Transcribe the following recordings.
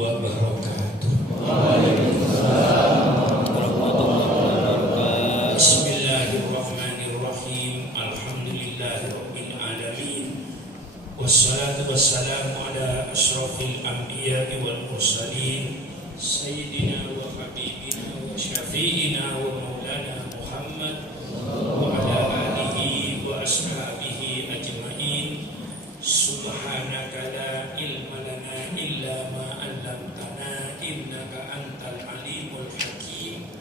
wabarakatuh. Bismillahirrahmanirrahim. Alhamdulillahirabbil alamin. Wassalatu wassalamu ala asyrafil anbiya'i wal mursalin sayyidina wa habibina wa syafi'ina wa maulana Muhammad wa ala alihi wa ashabihi ajma'in. Subhanaka la ilma lana illa ma 'allamtana innaka antal alimul hakim.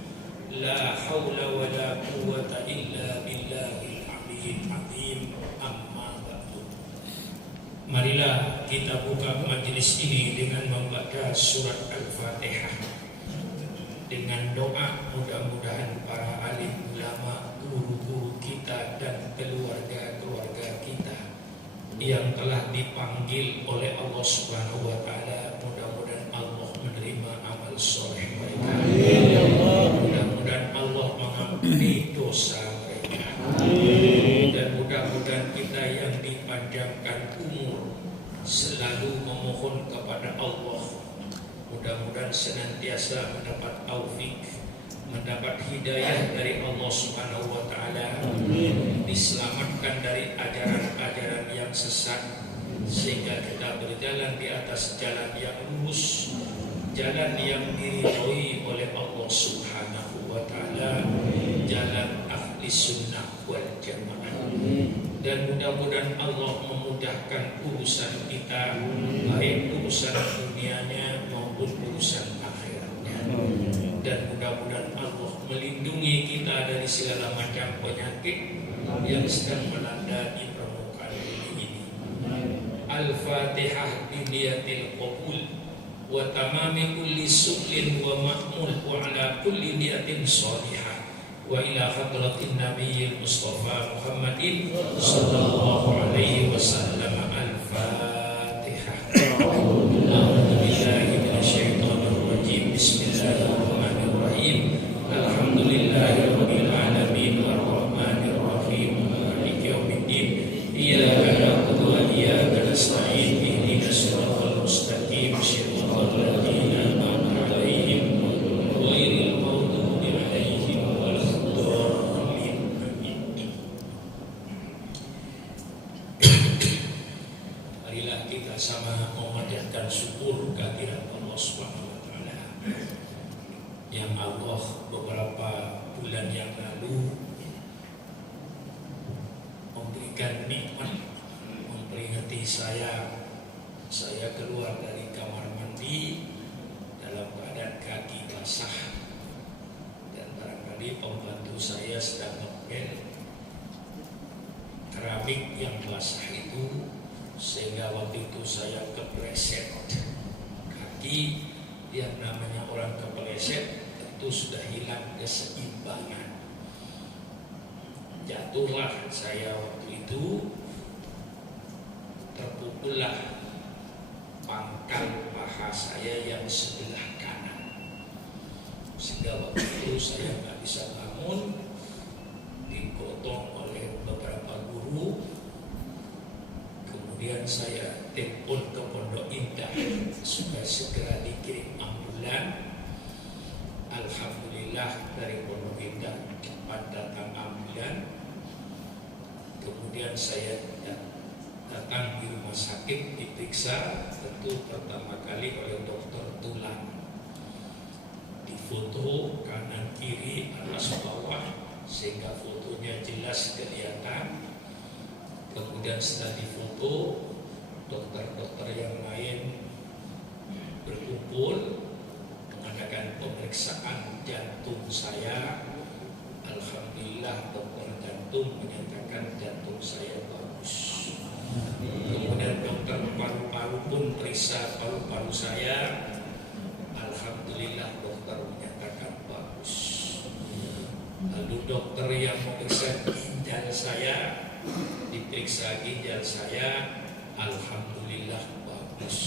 La haula wa la quwwata illa billahil aliyyil azim. Amma ba'du. Marilah kita buka majelis ini dengan membaca surat Al-Fatihah dengan doa, mudah-mudahan para alim ulama, guru-guru kita dan keluarga-keluarga kita yang telah dipanggil oleh Allah Subhanahu wa taala, mudah-mudahan Allah menerima amal soleh mereka. Mudah-mudahan Allah mengampuni dosa mereka. Dan mudah-mudahan kita yang dipanjangkan umur selalu memohon kepada Allah, mudah-mudahan senantiasa mendapat taufik, mendapat hidayah dari Allah Subhanahu wa taala, diselamatkan dari ajaran-ajaran yang sesat, sehingga kita berjalan di atas jalan yang lurus, jalan yang diridhoi oleh Allah Subhanahu wa taala, jalan ahli sunnah wal jamaah. Dan mudah-mudahan Allah memudahkan urusan kita, baik urusan dunianya maupun urusan akhiratnya. Dan mudah-mudahan Allah melindungi kita dari segala macam penyakit yang sedang melanda di permukaan bumi ini. Al-Fatihah biniyatil qabul wa tamami kulli su'lin wa ma'mul wa ala kulli niyatin shalihah wa ila hadratin nabiyil mustafa Muhammadin sallallahu alaihi wasallam. Al-Fatihah. A'udzu billahi minasyaitonir rajim. Bismillahirrahmanirrahim. Alhamdulillahirabbil alamin arrahmanir rahim maliki yaumiddin. Iyyaka na'budu wa iyyaka nasta'in. Ihdinas siratal mustaqim. Shiratal ladzina an'amta 'alaihim ghairil maghdubi 'alaihim waladdallin. Marilah kita sama memanjatkan syukur kehadirat Allah Subhanahu wa taala yang Allah beberapa bulan yang lalu memberikan nikmat, memperingati saya keluar dari kamar mandi dalam keadaan kaki basah, dan barangkali pembantu saya sedang ngepel keramik yang basah itu, sehingga waktu itu saya kepleset kaki. Yang namanya orang kepleset tentu sudah hilang keseimbangan. Jatuhlah saya waktu itu, terpukullah pangkal paha saya yang sebelah kanan, sehingga waktu itu saya nggak bisa bangun, digotong oleh beberapa guru. Kemudian saya telepon ke Pondok Indah supaya segera dikirim ambulan. Alhamdulillah dari Pondok Indah cepat datang ambulan. Kemudian saya datang di rumah sakit, diperiksa, tentu pertama kali oleh dokter tulang. Difoto kanan kiri atas bawah sehingga fotonya jelas kelihatan. Kemudian setelah difoto, dokter-dokter yang lain berkumpul mengadakan pemeriksaan jantung saya. Alhamdulillah dokter jantung menyatakan jantung saya bagus. Kemudian dokter paru-paru pun periksa paru-paru saya. Alhamdulillah dokter menyatakan bagus. Lalu dokter yang memeriksa ginjal saya, diperiksa ginjal saya, alhamdulillah bagus.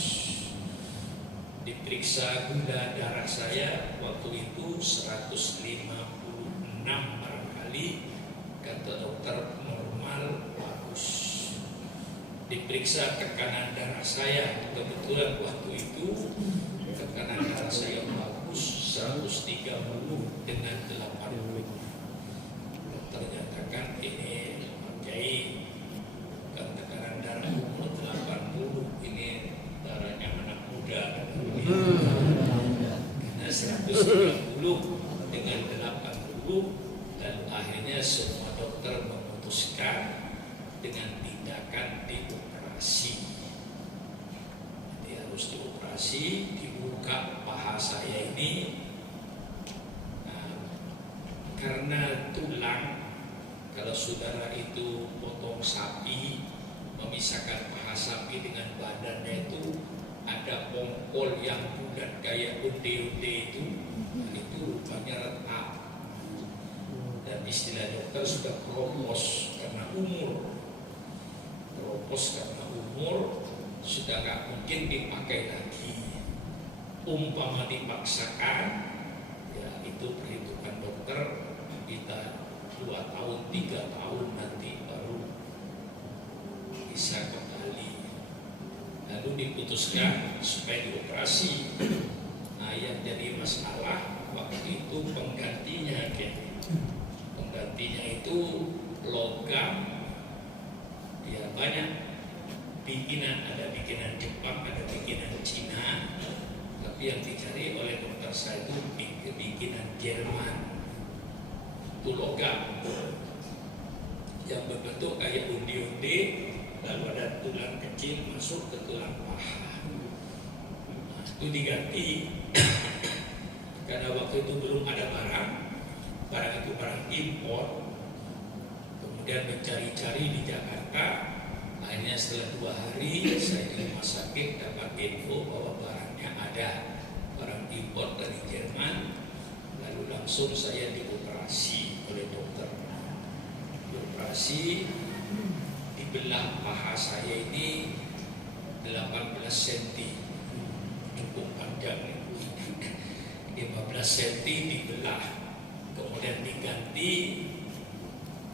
Diperiksa gula darah saya waktu itu 156 barangkali, kata dokter normal, bagus. Diperiksa tekanan darah saya, kebetulan waktu itu dengan 80. Dokter nyatakan ini Kiai, bukan tekanan darah umur 80, ini darahnya anak muda. Karena 130 dengan 80, dan akhirnya semua dokter memutuskan dengan tindakan dioperasi. Jadi harus dioperasi, dibuka paha saya ini. Karena tulang, kalau saudara itu potong sapi, memisahkan paha sapi dengan badannya itu ada bongkol yang bulat kayak onde-onde itu rupanya retak. Dan istilah dokter sudah keropos karena umur. Keropos karena umur, sudah nggak mungkin dipakai lagi. Umpama dipaksakan, ya itu perhitungan dokter, kita 2 tahun, 3 tahun nanti baru bisa kembali. Lalu diputuskan supaya dioperasi. Nah, yang jadi masalah waktu itu penggantinya, penggantinya itu logam. Ya banyak bikinan, ada bikinan Jepang, ada bikinan Cina. Tapi yang dicari oleh dokter saya itu bikinan Jerman. Itu logam yang berbentuk kayak undi-undi, lalu ada tulang kecil masuk ke tulang paha. Nah, itu diganti karena waktu itu belum ada barang itu barang impor. Kemudian mencari-cari di Jakarta, akhirnya setelah 2 hari saya di rumah sakit dapat info bahwa barangnya ada, barang impor dari Jerman. Lalu langsung saya dioperasi oleh dokter. Dioperasi, dibelah paha saya ini 18 cm, cukup panjang, 15 cm dibelah, kemudian diganti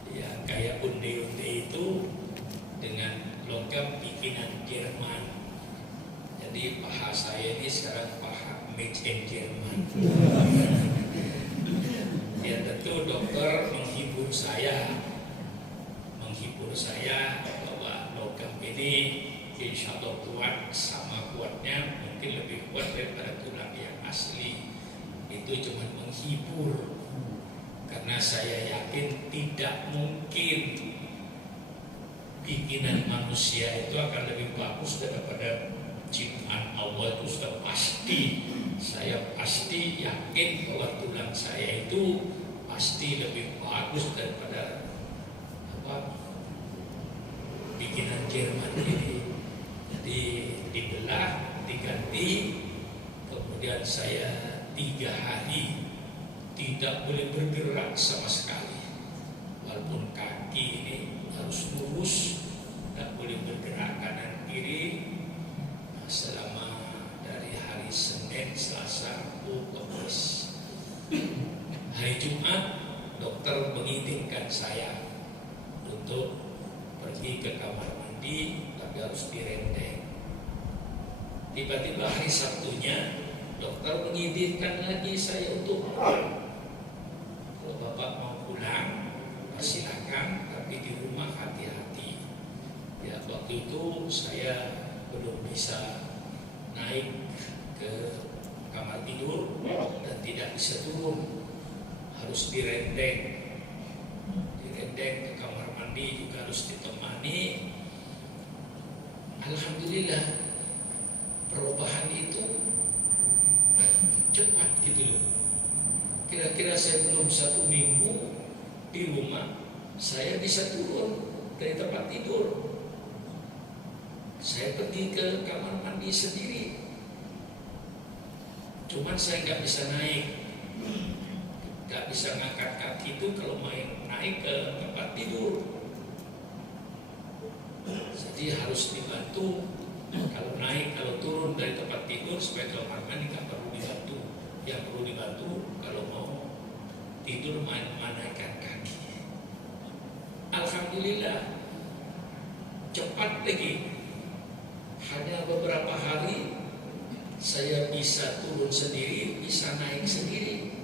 ya kayak onde-onde itu dengan logam bikinan Jerman. Jadi paha saya ini sekarang paha made in Jerman. Ya tentu dokter menghibur saya bahwa logam ini insya Allah kuat, sama kuatnya, mungkin lebih kuat daripada tulang yang asli. Itu cuma menghibur, karena saya yakin tidak mungkin bikinan manusia itu akan lebih bagus daripada ciptaan Allah. Itu sudah pasti. Saya pasti yakin bahwa tulang saya itu pasti lebih bagus daripada bikinan Jerman ini. Jadi dibelah, diganti, kemudian saya 3 hari tidak boleh bergerak sama sekali. Walaupun kaki ini harus lurus, tidak boleh bergerak kanan kiri. Selama dari hari Senin, Selasa, Rabu, Kamis. Hari Jumat dokter mengizinkan saya untuk pergi ke kamar mandi, tapi harus direndeng. Tiba-tiba hari Sabtunya dokter mengizinkan lagi saya untuk pulang. Kalau Bapak mau pulang, silakan, tapi di rumah hati-hati. Ya waktu itu saya belum bisa naik ke kamar tidur dan tidak bisa turun, harus direndeng ke kamar mandi, juga harus ditemani. Alhamdulillah perubahan itu cepat gitu loh. Kira-kira saya belum 1 minggu di rumah, saya bisa turun dari tempat tidur. Saya pergi ke kamar mandi sendiri. Cuman saya nggak bisa naik, nggak bisa ngangkat kaki itu kalau naik ke tempat tidur. Jadi harus dibantu. Kalau naik, kalau turun dari tempat tidur supaya ke kamar mandi nggak perlu dibantu. Yang perlu dibantu kalau mau tidur menaikkan kaki. Alhamdulillah cepat lagi. Hanya beberapa hari saya bisa turun sendiri, bisa naik sendiri.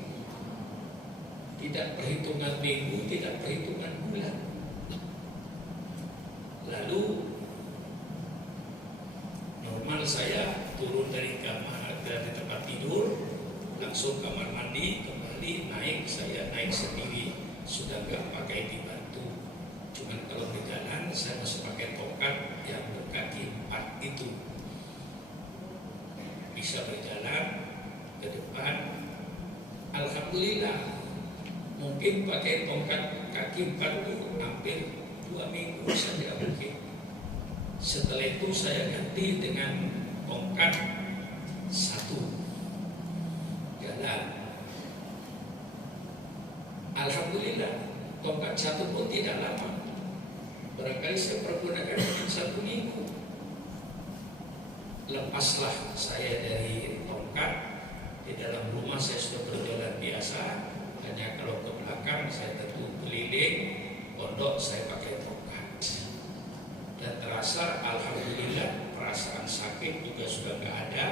tidak perhitungan minggu, tidak perhitungan bulan. Lalu normal saya turun dari kamar, dari tempat tidur, langsung kamar mandi, kembali naik, saya naik sendiri, sudah nggak pakai dibantu. Cuman kalau di jalan saya masih pakai tongkat yang berkaki 4 itu, bisa berjalan ke depan. Alhamdulillah, mungkin pakai tongkat kaki 4 itu hampir 2 minggu saja mungkin. Setelah itu saya ganti dengan tongkat 1 jalan. Alhamdulillah, tongkat 1 pun tidak lama. Barangkali saya pergunakan 1 minggu. Lepaslah saya dari tongkat. Di dalam rumah saya sudah berjalan biasa. Hanya kalau ke belakang saya tentu keliling pondok saya pakai tongkat. Dan terasa alhamdulillah perasaan sakit juga sudah nggak ada.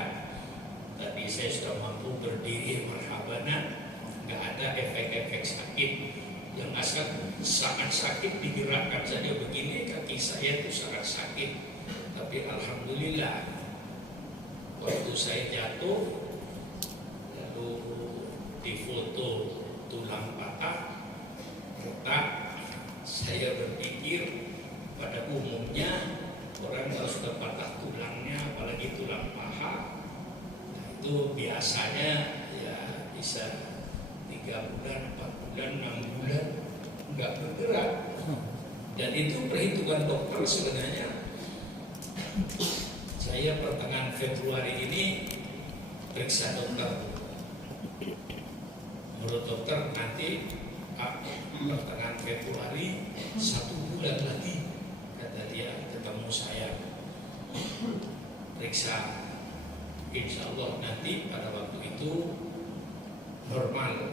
Tadi saya sudah mampu berdiri marhabana, nggak ada efek-efek sakit. Yang sangat sakit digerakkan saja begini, kaki saya itu sangat sakit. Tapi alhamdulillah waktu saya jatuh lalu difoto tulang patah, retak, saya berpikir pada umumnya orang kalau sudah patah tulangnya, apalagi tulang paha, itu biasanya ya bisa 3 bulan, 4 bulan, 6 bulan nggak bergerak. Dan itu perhitungan dokter sebenarnya. Saya pertengahan Februari ini periksa dokter. Menurut dokter nanti pertengahan Februari 1 bulan lagi, kata dia, ketemu saya periksa. Insya Allah nanti pada waktu itu normal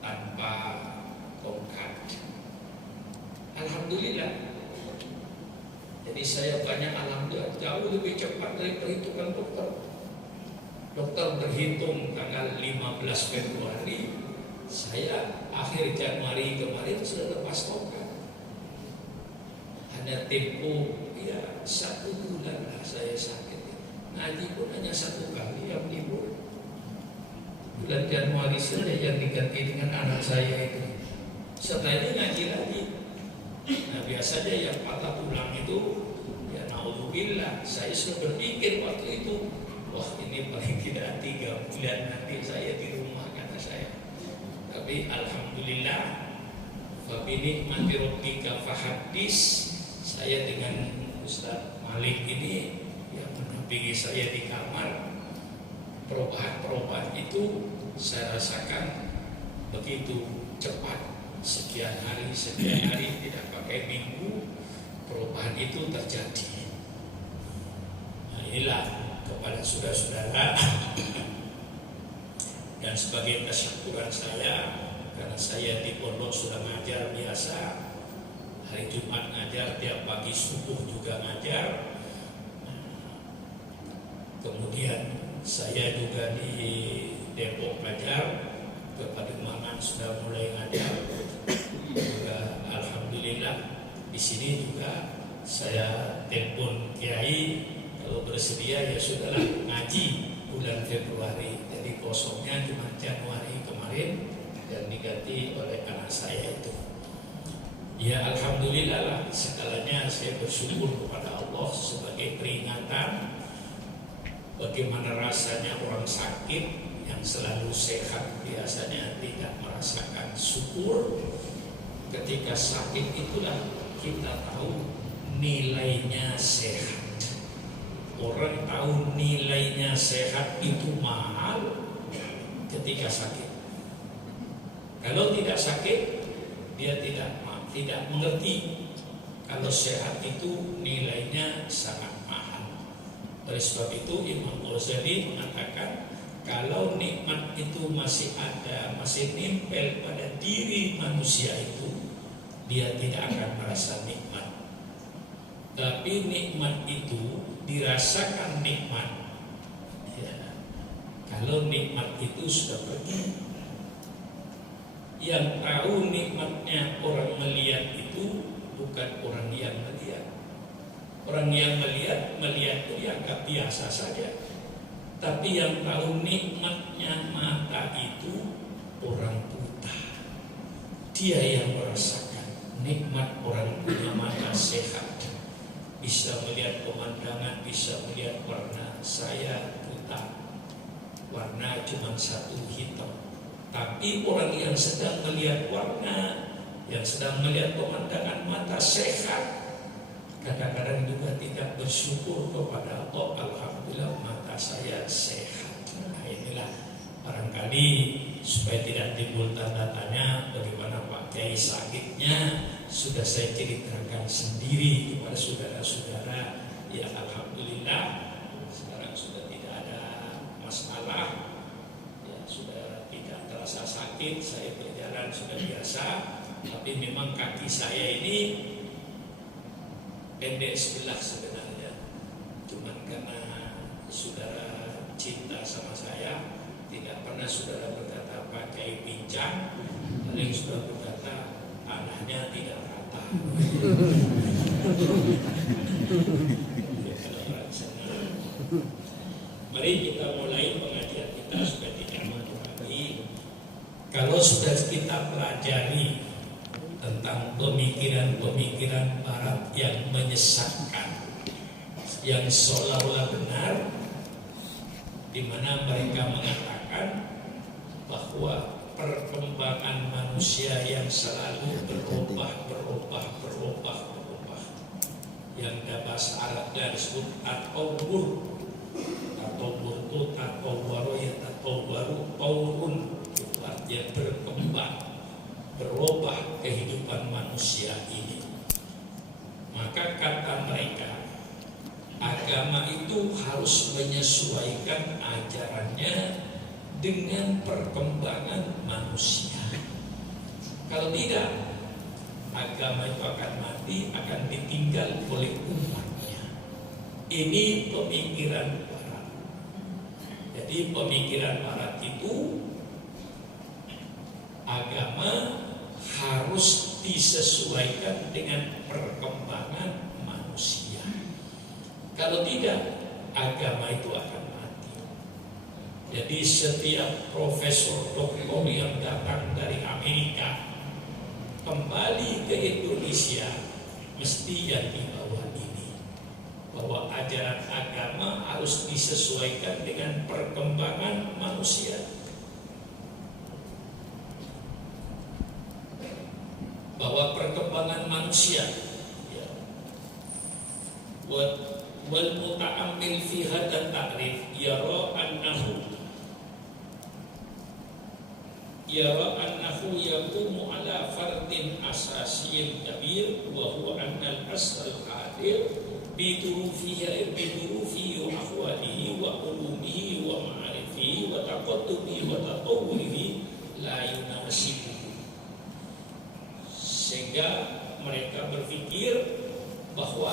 tanpa tongkat. Alhamdulillah. Jadi saya banyak alhamdulillah jauh lebih cepat dari perhitungan dokter. Dokter berhitung tanggal 15 Februari, saya akhir Januari kemarin sudah lepas tongkat. Hanya tempo ya 1 bulan lah saya sakit. Ngaji pun hanya 1 kali yang libur. Bulan Januari saja yang diganti dengan anak saya itu. Setelah ini ngaji lagi. Nah biasanya yang patah tulang itu ya naudzubillah. Saya sudah berpikir waktu itu, wah ini paling tidak 3 bulan nanti saya di rumah, kata saya. Tapi alhamdulillah, fa bi ni'mati rabbika fahaddis. Saya dengan Ustaz Malik ini yang mendampingi saya di kamar, perubahan-perubahan itu saya rasakan begitu cepat. Sekian hari, tidak pakai minggu, perubahan itu terjadi. Nah, inilah kepada saudara-saudara dan sebagai kesyukuran saya, karena saya di pondok sudah ngajar biasa, hari Jumat ngajar, tiap pagi subuh juga ngajar. Kemudian saya juga di Depok ngajar, ke Pademangan sudah mulai ngajar. Juga alhamdulillah di sini juga saya telepon kiai, kalau bersedia ya sudahlah ngaji bulan Februari. Jadi kosongnya cuma Januari kemarin dan diganti oleh anak saya itu. Ya alhamdulillah lah, segalanya saya bersyukur kepada Allah sebagai peringatan bagaimana rasanya orang sakit yang selalu sehat biasanya tidak merasakan syukur. Ketika sakit itulah kita tahu nilainya sehat. Orang tahu nilainya sehat itu mahal ketika sakit. Kalau tidak sakit, dia tidak mengerti kalau sehat itu nilainya sangat mahal. Oleh sebab itu Imam Ghazali mengatakan, kalau nikmat itu masih ada, masih nempel pada diri manusia itu, dia tidak akan merasa nikmat. Tapi nikmat itu dirasakan nikmat ya, kalau nikmat itu sudah pergi. Yang tahu nikmatnya orang melihat itu bukan orang yang melihat. Orang yang melihat itu dianggap biasa saja. Tapi yang tahu nikmatnya mata itu orang buta. Dia yang merasakan nikmat orang punya mata sehat, bisa melihat pemandangan, bisa melihat warna. Saya buta, warna cuma satu, hitam. Tapi orang yang sedang melihat warna, yang sedang melihat pemandangan mata sehat, kadang-kadang juga tidak bersyukur kepada Allah. Alhamdulillah mata saya sehat. Nah, inilah barangkali supaya tidak timbul tanda tanya bagaimana Pak Kiai sakitnya, sudah saya ceritakan sendiri kepada saudara-saudara. Ya alhamdulillah sekarang sudah tidak ada masalah. Ya sudah tidak terasa sakit, saya berjalan sudah biasa. Tapi memang kaki saya ini pendek sebelah sebenarnya. Cuman karena saudara cinta sama saya, tidak pernah saudara berkata pakai pincang, paling sudah berkata anaknya tidak rata. Mari kita mulai pengajian kita supaya tidak malu lagi. Kalau sudah kita pelajari tentang pemikiran-pemikiran Barat yang menyesatkan, yang seolah-olah benar, di mana mereka mengatakan bahwa perkembangan manusia yang selalu berubah, yang dalam bahasa Arabnya disebut at-tawwur, itu artinya berkembang, berubah kehidupan manusia ini. Maka kata mereka, agama itu harus menyesuaikan ajarannya dengan perkembangan manusia. Kalau tidak, agama itu akan mati, akan ditinggal oleh umatnya. Ini pemikiran Barat. Jadi pemikiran Barat itu agama harus disesuaikan dengan perkembangan manusia. Kalau tidak, agama itu akan mati. Jadi setiap profesor doktor yang datang dari Amerika kembali ke Indonesia mesti yang di bawah ini, bahwa ajaran agama harus disesuaikan dengan perkembangan manusia. Bahwa perkembangan manusia, ya, wal muta'ammil fi hadha ta'rif yara annahu yaqumu ala fardin asasiyyin kabir wa huwa anna al-asl al-hadir bi turufihi wa ahwalihi wa ulumihi wa ma'arifihi wa taqaddumihi wa tatawwurihi la yunasibu. Sehingga mereka berpikir bahwa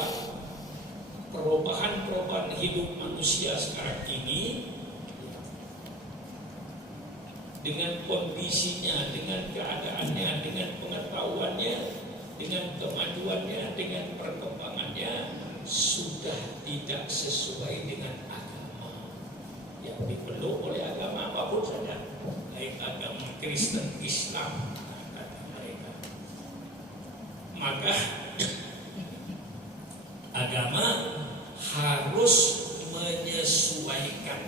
perubahan hidup manusia sekarang ini dengan kondisinya, dengan keadaannya, dengan pengetahuannya, dengan kemajuannya, dengan perkembangannya sudah tidak sesuai dengan agama yang dipeluk oleh agama apapun saja, baik agama Kristen, Islam, kata mereka. Maka agama harus menyesuaikan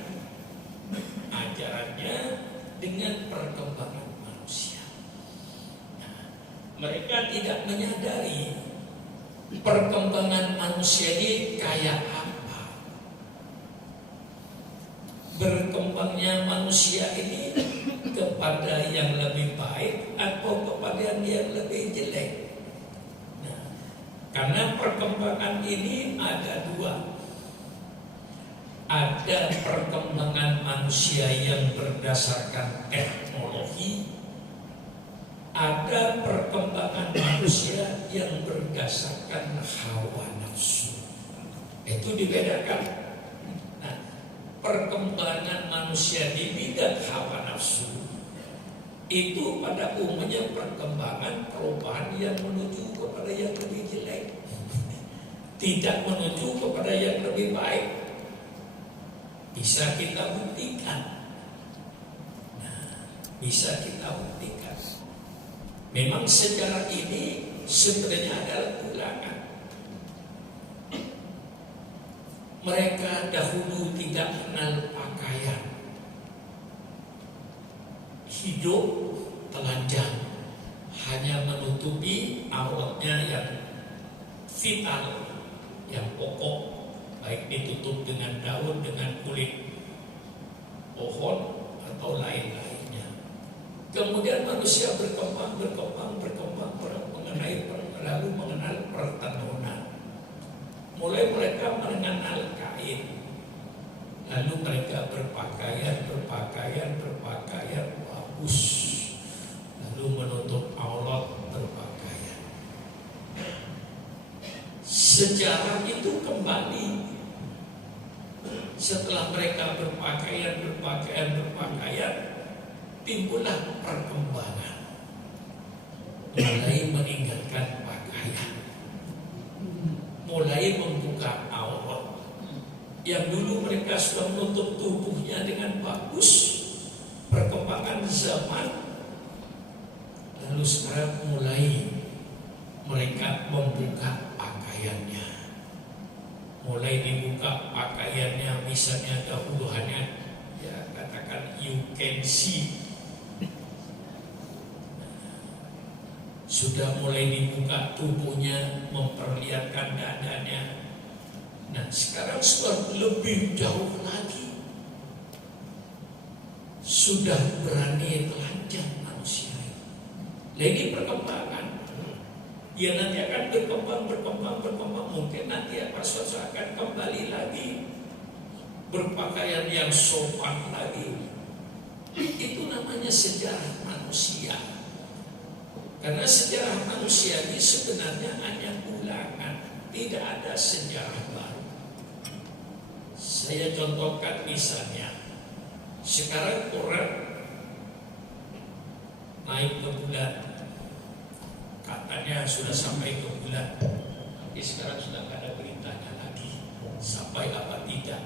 ajarannya dengan perkembangan manusia. Nah, mereka tidak menyadari perkembangan manusia ini kayak apa. Berkembangnya manusia ini kepada yang lebih baik atau kepada yang lebih jelek. Nah, karena perkembangan ini ada dua. Ada perkembangan manusia yang berdasarkan teknologi, ada perkembangan manusia yang berdasarkan hawa nafsu. Itu dibedakan. Nah, perkembangan manusia di bidang hawa nafsu itu pada umumnya perkembangan perubahan yang menuju kepada yang lebih jelek, tidak menuju kepada yang lebih baik. Bisa kita buktikan. Bisa kita buktikan. Memang sejarah ini sebenarnya adalah ulangan. Mereka dahulu tidak kenal pakaian, hidup telanjang, hanya menutupi auratnya yang vital, yang pokok, baik ditutup dengan daun, dengan kulit pohon atau lain-lainnya. Kemudian manusia berkembang lalu mengenal pertenunan. Mulai mereka mengenal kain, lalu mereka berpakaian bagus, lalu menutup aurat berpakaian. Sejarah itu kembali setelah mereka berpakaian, timbullah perkembangan, mulai meninggalkan pakaian, mulai membuka aurat. Yang dulu mereka sudah menutup tubuhnya dengan bagus, perkembangan zaman, lalu sekarang mulai mereka membuka pakaiannya, mulai dibuka pakaiannya. Misalnya dahulu hanya katakan you can see, sudah mulai dibuka tubuhnya, memperlihatkan dadanya. Nah, sekarang sudah lebih jauh lagi, sudah berani telanjang manusia. Lagi perkembangan, dia nanti akan berkembang. Mungkin nanti suatu akan kembali lagi berpakaian yang sopan lagi. Itu namanya sejarah manusia. Karena sejarah manusia ini sebenarnya hanya ulangan, tidak ada sejarah baru. Saya contohkan misalnya, sekarang orang naik ke bulan, katanya sudah sampai ke bulan, tapi sekarang sudah tidak ada beritanya lagi sampai apa tidak.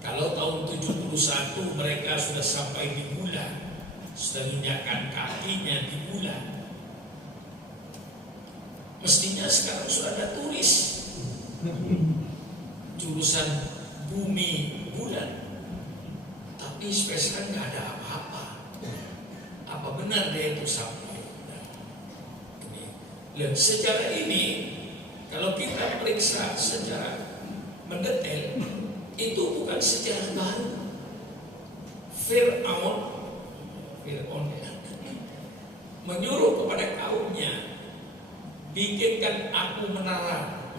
Kalau tahun 71 mereka sudah sampai di bulan, sudah menginjakkan kakinya di bulan, mestinya sekarang sudah ada turis jurusan bumi bulan, tapi spesial nggak ada apa-apa. Apa benar dia itu sampai? Lihat sejarah ini, kalau kita periksa secara mendetail, itu bukan sejarah baru. Fir'aun menyuruh kepada kaumnya, bikinkan aku menara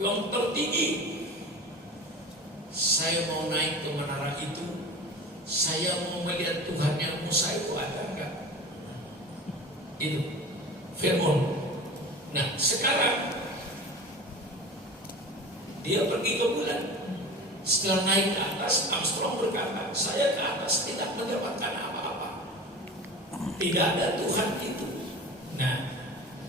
yang tertinggi. Saya mau naik ke menara itu, saya mau melihat Tuhannya Musa itu ada enggak? Itu Fir'aun. Nah, sekarang dia pergi ke bulan. Setelah naik ke atas, Armstrong berkata, saya ke atas tidak mendapatkan apa-apa, tidak ada Tuhan itu. Nah,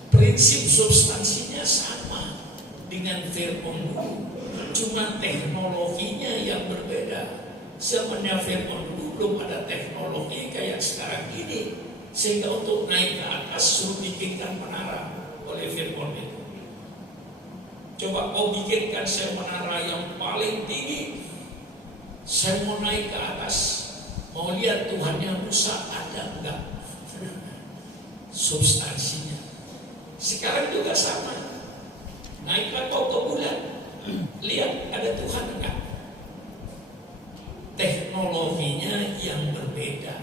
prinsip substansinya sama dengan Fir'aun dulu, cuma teknologinya yang berbeda. Zamannya Fir'aun dulu belum ada teknologi kayak sekarang ini, sehingga untuk naik ke atas suruh bikinkan menara oleh Fir'aun itu. Coba kau bikinkan saya menara yang paling tinggi, saya mau naik ke atas, mau lihat Tuhannya Musa ada enggak. Substansinya sekarang juga sama. Naiklah kau ke bulan, lihat ada Tuhan enggak. Teknologinya yang berbeda,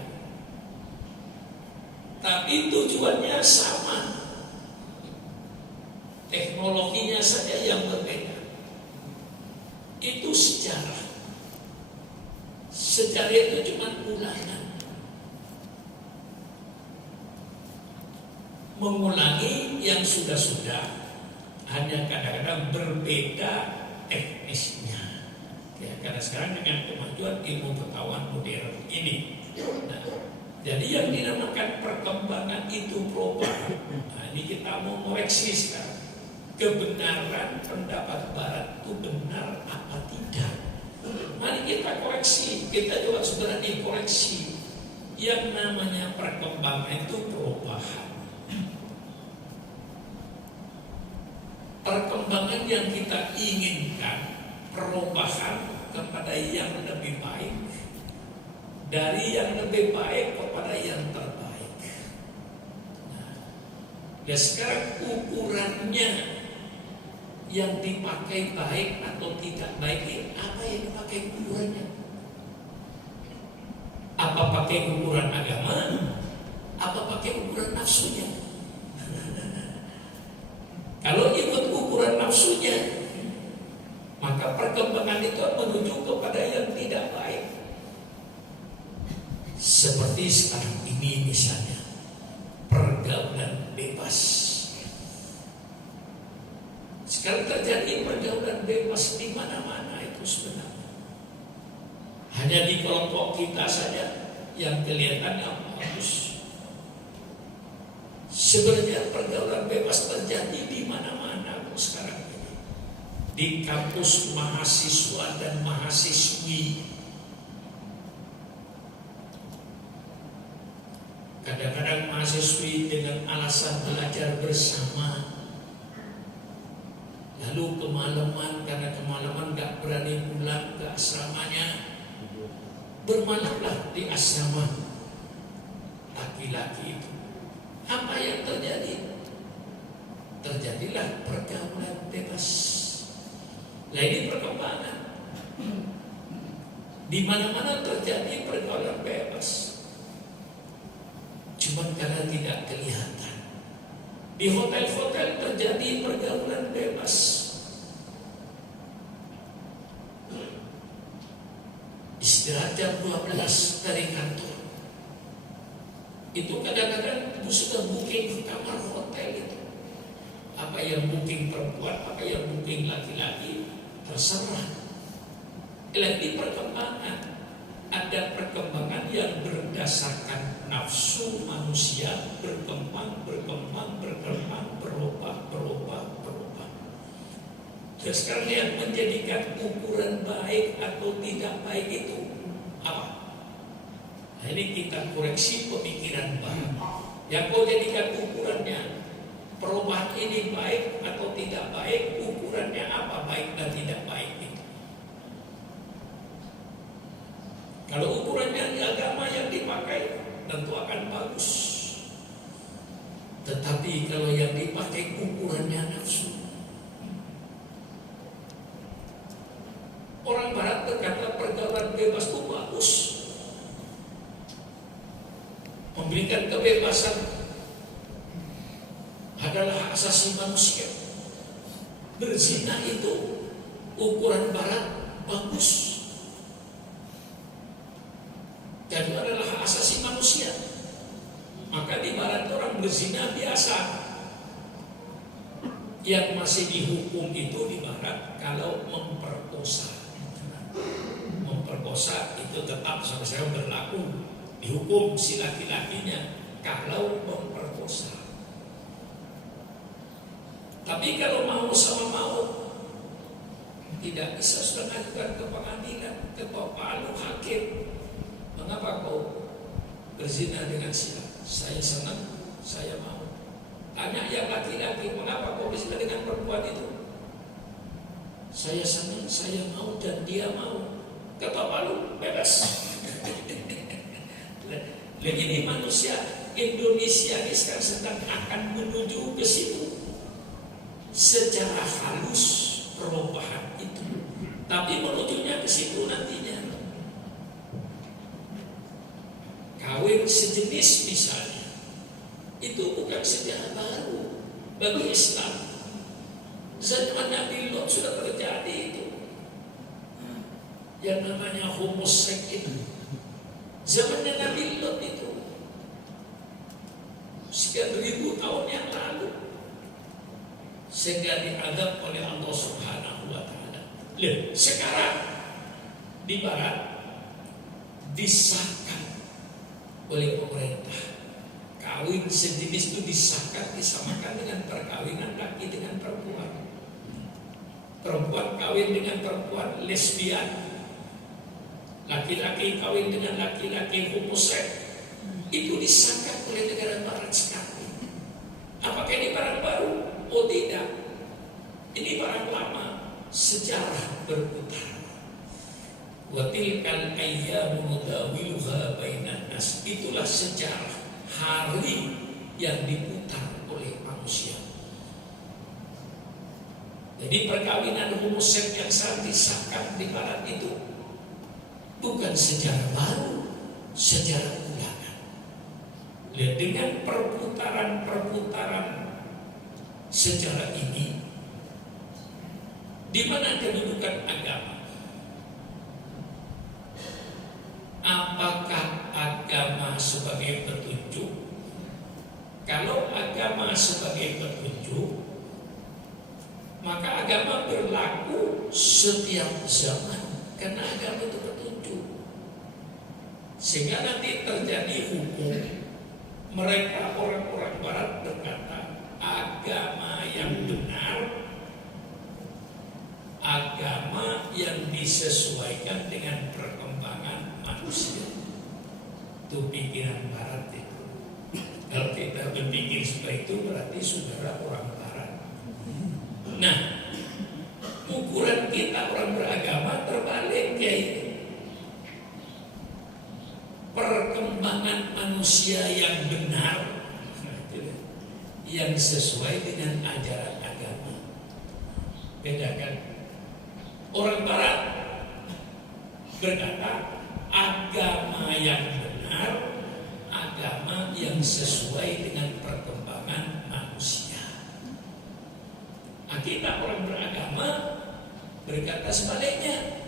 tapi tujuannya sama. Teknologinya saja yang berbeda. Itu sejarah. Sejarah itu cuma ulangan, mengulangi yang sudah-sudah, hanya kadang-kadang berbeda teknisnya. Ya, karena sekarang dengan kemajuan ilmu pengetahuan modern ini, nah, jadi yang dinamakan perkembangan itu perubahan. Nah, ini kita mau koreksi sekarang. Kebenaran pendapat Barat itu benar apa tidak? Mari kita koreksi. Kita juga sudah dikoreksi. Yang namanya perkembangan itu perubahan. Perkembangan yang kita inginkan, perubahan kepada yang lebih baik, dari yang lebih baik kepada yang terbaik. Nah, dan sekarang ukurannya yang dipakai baik atau tidak baik, apa yang dipakai ukurannya? Apa pakai ukuran agama? Apa pakai ukuran nafsunya? Kalau ikut ukuran nafsunya, maka perkembangan itu menuju kepada yang tidak baik. Seperti sekarang ini misalnya, pergaulan bebas. Sekarang terjadi pergaulan bebas di mana-mana itu sebenarnya. Hanya di kelompok kita saja yang kelihatannya bagus. Sebenarnya pergaulan bebas terjadi di mana-mana sekarang ini. Di kampus mahasiswa dan mahasiswi. Kadang-kadang mahasiswi dengan alasan belajar bersama, lalu kemalaman, karena kemalaman gak berani pulang ke asramanya, bermalamlah di asrama laki-laki itu. Apa yang terjadi? Terjadilah pergaulan bebas. Nah, ini perkembangan. Di mana-mana terjadi pergaulan bebas. Cuma karena tidak kelihatan. Di hotel-hotel terjadi pergaulan bebas. Istirahat jam 12 dari kantor. Itu kadang-kadang sudah booking kamar hotel itu. Apa yang booking perempuan, apa yang booking laki-laki, terserah. Lagi perkembangan. Ada perkembangan yang berdasarkan nafsu manusia, berkembang, berubah. Dan sekarang yang menjadikan ukuran baik atau tidak baik itu apa? Nah, ini kita koreksi pemikiran barat. Yang kau jadikan ukurannya, perubahan ini baik atau tidak baik, ukurannya apa baik dan tidak baik itu. Kalau ukurannya di agama yang dipakai, tentu akan bagus. Tetapi kalau yang dipakai ukurannya nafsu, orang barat berkata pergaulan bebas itu bagus, memberikan kebebasan adalah hak asasi manusia. Berzina itu ukuran barat bagus, dan itu adalah hak asasi manusia. Maka di barat orang berzina biasa. Yang masih dihukum itu di barat kalau memperkosa. Memperkosa itu tetap sampai sekarang berlaku. Dihukum si laki-lakinya kalau memperkosa. Tapi kalau mau sama mau, tidak bisa sudah mengajukan ke pengadilan, ke Palu hakim. Mengapa kau berzina dengan si A? Saya senang, saya mau. Tanya yang laki-laki, mengapa kau berzina dengan perempuan itu? Saya senang, saya mau, dan dia mau. Ketua Palu bebas. Begini manusia Indonesia ini sekarang sedang akan menuju ke situ. Secara halus perubahan itu, tapi menujunya ke situ nantinya. Kawin sejenis misalnya, itu bukan sejarah baru bagi Islam. Zaman Nabi Lot sudah terjadi itu. Yang namanya homoseks itu zamannya Nabi Lot itu, sekian ribu tahun yang lalu, sehingga diadab oleh Allah Subhanahu wa Ta'ala. Sekarang di barat disahkan oleh pemerintah. Kawin sejenis itu disahkan, disamakan dengan perkawinan laki dengan perempuan. Perempuan kawin dengan perempuan lesbian, laki-laki kawin dengan laki-laki homoseks. Itu disahkan oleh negara barat sekarang. Apakah ini barang baru? Oh tidak, ini barang lama. Sejarah berputar. Wa tilkal ayyamu nudawiluha bainan nas. Itulah sejarah, hari yang diputar oleh manusia. Jadi perkawinan homoseks yang saat disahkan di barat itu bukan sejarah baru, sejarah ulangan. Dengan perputaran-perputaran sejarah ini, di mana kedudukan agama? Apakah agama sebagai petunjuk? Kalau agama sebagai petunjuk, maka agama berlaku setiap zaman, karena agama itu petunjuk. Sehingga nanti terjadi hukum. Mereka orang-orang barat berkata agama yang benar, agama yang disesuaikan dengan perkembangan manusia. Itu pikiran barat itu. Kalau kita berpikir seperti itu, berarti saudara orang barat. Nah, ukuran kita orang beragama terbalik kayak ini. Perkembangan manusia yang benar, yang sesuai dengan ajaran agama. Bedakan. Orang barat berkata agama yang benar, agama yang sesuai dengan perkembangan manusia. Kita orang beragama berkata sebaliknya.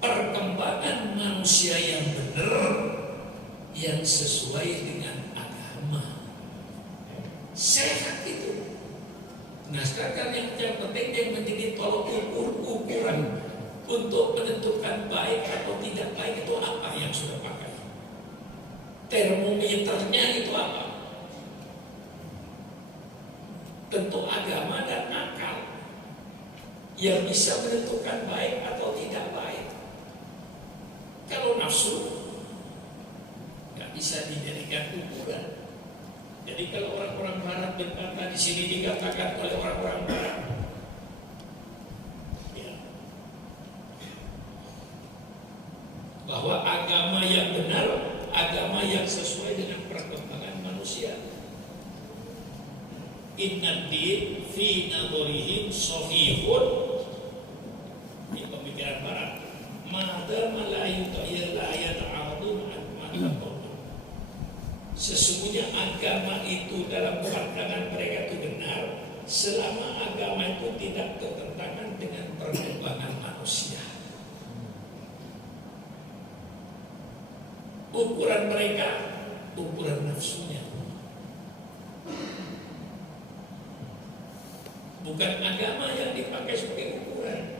Perkembangan manusia yang benar, yang sesuai dengan agama, sehat itu. Nah sekarang yang penting yang menjadi tolok ukuran untuk menentukan baik atau tidak baik itu apa yang sudah pakai? Termometernya itu apa? Tentu agama dan akal yang bisa menentukan baik atau tidak baik. Kalau nafsu nggak bisa dijadikan ukuran. Jadi kalau orang-orang barat berkata, di sini dikatakan oleh orang-orang barat, ya, bahwa agama yang benar, agama yang sesuai dengan perkembangan manusia. Inna din fi nadorihim sahihun. Ini pemikiran barat. Mada malayu ta'ir la'ayat a'adun ma'adun. Sesungguhnya agama itu dalam pandangan mereka itu benar, selama agama itu tidak bertentangan dengan perkembangan manusia. Ukuran mereka, ukuran nafsunya. Bukan agama yang dipakai sebagai ukuran.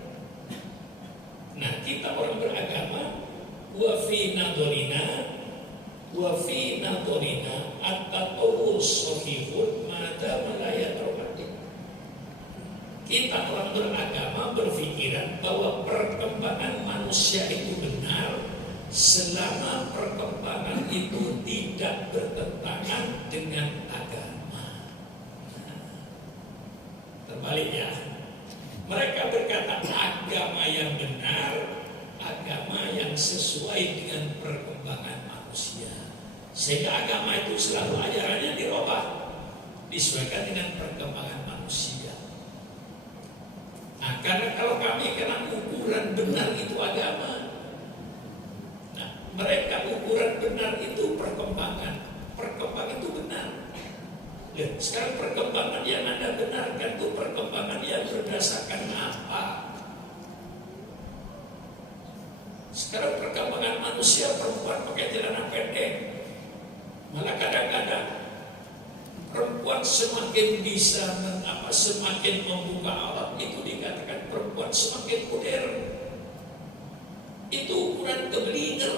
Nah, kita orang beragama, wa fi nadorina at-tatawur sahihun mada malaya terpatik. Kita orang beragama berpikiran bahwa perkembangan manusia itu benar selama perkembangan itu tidak bertentangan dengan agama. Terbaliknya, mereka berkata agama yang benar, agama yang sesuai dengan perkembangan manusia. Sehingga agama itu selalu ajarannya dirubah, disesuaikan dengan perkembangan manusia. Nah, karena kalau kami karena ukuran benar itu agama. Nah, mereka ukuran benar itu perkembangan. Perkembangan itu benar. Dan sekarang perkembangan yang Anda benarkan itu perkembangan yang berdasarkan apa? Sekarang perkembangan manusia, perempuan pakai celana pendek. Malah kadang-kadang perempuan semakin bisa semakin membuka aurat itu dikatakan perempuan semakin modern. Itu ukuran keblinger.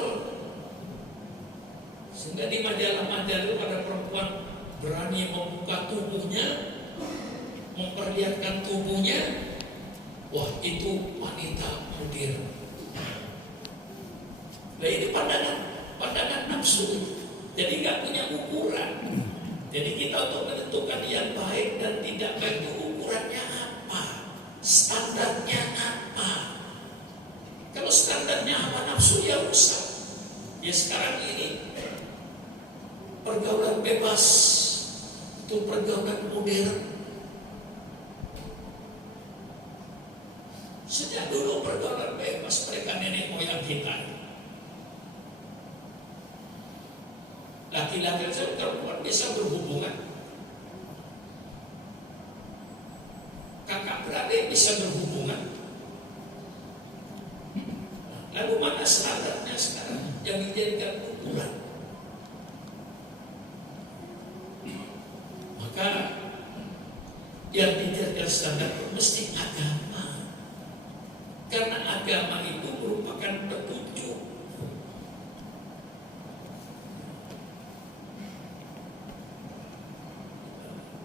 Sehingga di majalah-majalah itu pada perempuan berani membuka tubuhnya, memperlihatkan tubuhnya, wah itu wanita modern. Nah ini pandangan nafsu. Jadi nggak punya ukuran. Jadi kita untuk menentukan yang baik dan tidak baik itu ukurannya apa, standarnya apa. Kalau standarnya hawa nafsu ya rusak. Ya sekarang ini pergaulan bebas itu pergaulan modern. Sejak dulu pergaulan bebas mereka nenek moyang kita. Laki-laki dan perempuan bisa berhubungan. Kakak beradik bisa berhubungan. Lalu mana standarnya sekarang yang dijadikan ukuran? Maka yang dijadikan standar mesti agama. Karena agama itu merupakan petunjuk.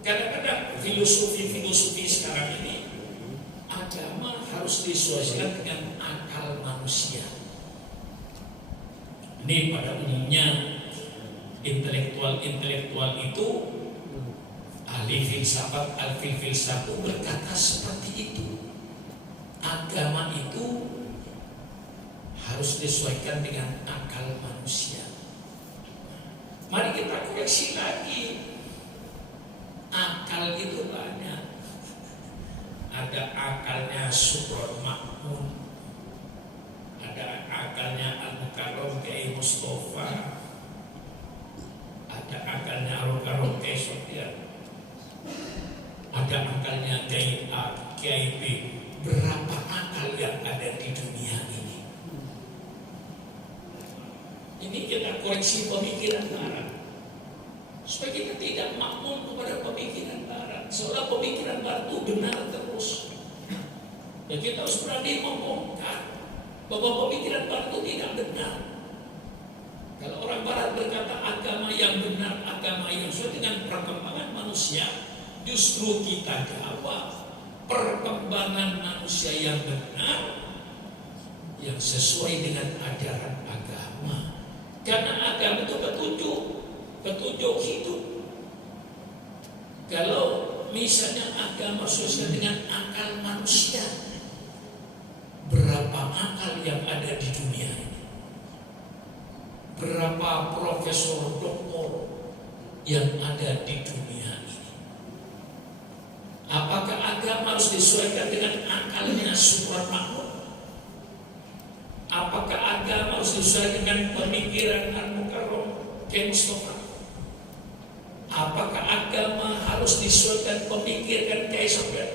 Kadang-kadang filosofi sekarang ini agama harus disesuaikan dengan akal manusia. Ini pada umumnya intelektual itu ahli filsafat, al-filsafat berkata seperti itu. Agama itu harus disesuaikan dengan akal manusia. Mari kita koreksi lagi. Akal itu banyak. Ada akalnya Supron Makmun, ada akalnya Al-Mukarram Kiai Mustafa, ada akalnya Al-Mukarram Kiai Sofyan, ada akalnya Kiai A, Kiai B. Berapa akal yang ada di dunia ini? Ini kita koreksi pemikiran barat, supaya kita tidak makmum kepada pemikiran barat. Seolah pemikiran barat itu benar terus. Dan kita harus berani membongkar bahwa pemikiran barat itu tidak benar. Kalau orang barat berkata agama yang benar, agama yang sesuai dengan perkembangan manusia, justru kita jawab perkembangan manusia yang benar, yang sesuai dengan ajaran agama. Karena agama itu petunjuk hidup. Kalau misalnya agama sesuai dengan akal manusia, berapa akal yang ada di dunia ini? Berapa profesor doktor yang ada di dunia ini? Apakah agama harus disesuaikan dengan akalnya Supron Makmun? Apakah agama harus disesuaikan dengan pemikiran Al-Mukarram Kiai Mustafa? Apakah agama harus disesuaikan pemikiran Kiai Sofyan?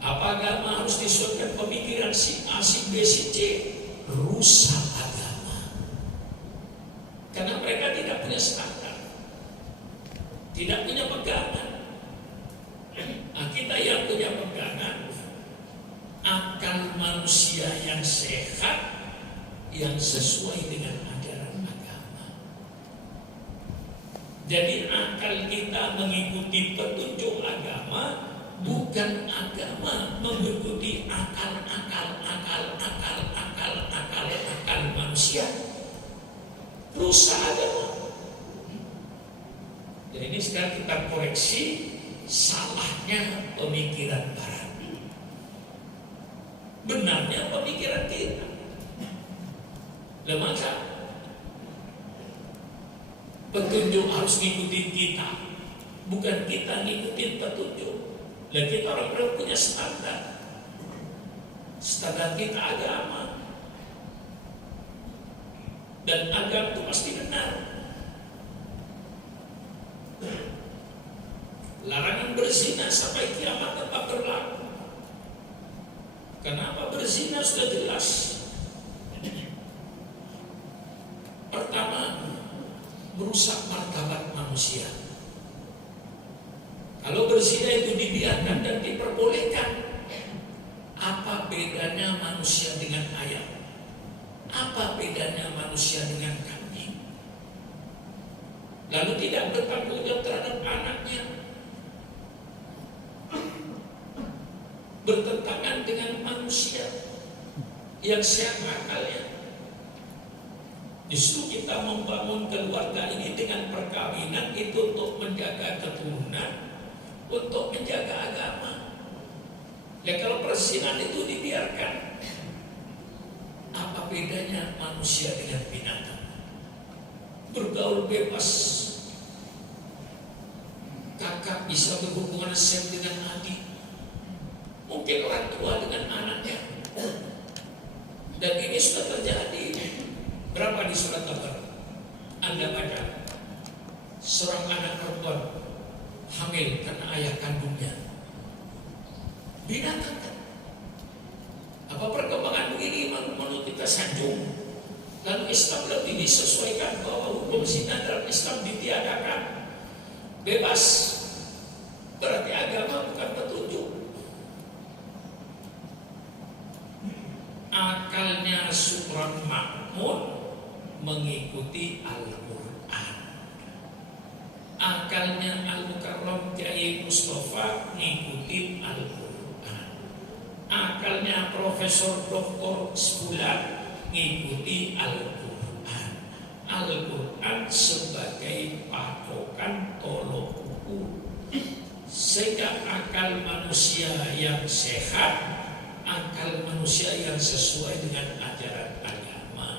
Apa agama harus disesuaikan pemikiran si A, si B, si C? Rusak agama. Karena mereka tidak punya standar, tidak punya pegangan. Nah, kita yang punya pegangan, akal manusia yang sehat, yang sesuai dengan ajaran agama. Jadi akal kita mengikuti petunjuk agama, bukan agama mengikuti akal manusia. Rusak agama. Jadi ini sekarang kita koreksi salahnya pemikiran barat, benarnya pemikiran kita. Lemasa petunjuk harus ngikutin kita, bukan kita ngikutin petunjuk. Dan kita orang punya standar. Standar kita agama, dan agama itu pasti benar. Larangan berzina sampai kiamat tetap berlaku. Kenapa? Berzina sudah jelas. Pertama, merusak martabat manusia. Kalau berzina itu dibiarkan dan diperbolehkan, apa bedanya manusia dengan ayam? manusia dengan kambing, lalu tidak bertanggung jawab terhadap anaknya, bertentangan dengan manusia yang sehat akalnya. Justru kita membangun keluarga ini dengan perkawinan itu untuk menjaga keturunan, untuk menjaga agama. Ya kalau perzinahan itu dibiarkan, apa bedanya manusia dengan binatang? Bergaul bebas, kakak bisa berhubungan seks dengan adik, mungkin orang tua dengan anaknya. Dan ini sudah terjadi. Berapa di surat kabar Anda baca seorang anak perempuan hamil karena ayah kandungnya? Binatang kan? Apa perkembangan begini menurut kita sanjung? Lalu Islam lebih disesuaikan bahwa hukum zina dalam Islam ditiadakan, bebas. Berarti agama bukan petunjuk. Akalnya Supran Makmun mengikuti Al-Quran. Akalnya Al-Mukarram Kiai Mustafa ngikutin Al-Quran. Akalnya Profesor Dr. Sebulan ngikuti Al-Quran. Al-Quran sebagai patokan tolok ukur, sehingga akal manusia yang sehat, akal manusia yang sesuai dengan ajaran agama,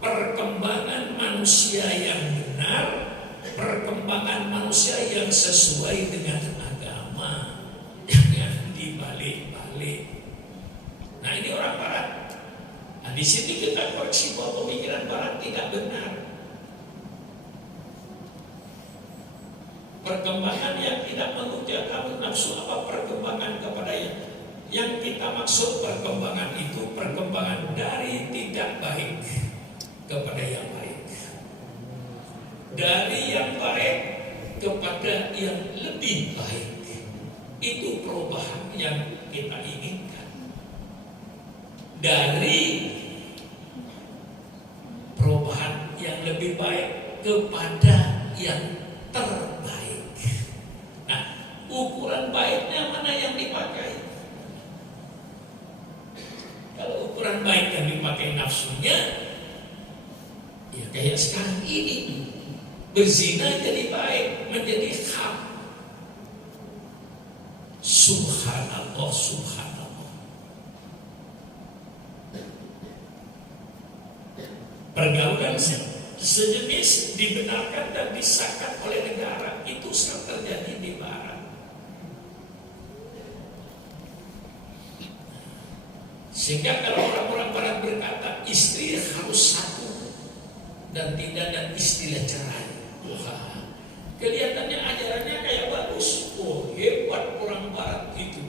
perkembangan manusia yang benar, perkembangan manusia yang sesuai dengan agama, jangan dibalik-balik. Nah ini orang Barat. Nah di sini kita koreksi bahwa pemikiran Barat tidak benar. Perkembangan yang tidak mengikuti akal nafsu, apa perkembangan kepada yang kita maksud? Perkembangan itu perkembangan dari tidak baik kepada yang baik, dari yang baik kepada yang lebih baik. Itu perubahan yang kita inginkan. Dari perubahan yang lebih baik kepada yang terbaik. Nah, ukuran baiknya mana yang dipakai? Kalau ukuran baik yang dipakai nafsunya, ya kayak sekarang ini, berzina jadi baik, menjadi hak. Subhanallah, subhanallah. Pergaulan sejenis dibenarkan dan disahkan oleh negara, itu sangat terjadi di Barat. Sehingga kalau orang-orang Barat berkata istri harus satu dan tidak ada istilah cerai, wah, kelihatannya ajarannya kayak bagus. Oh hebat orang Barat itu,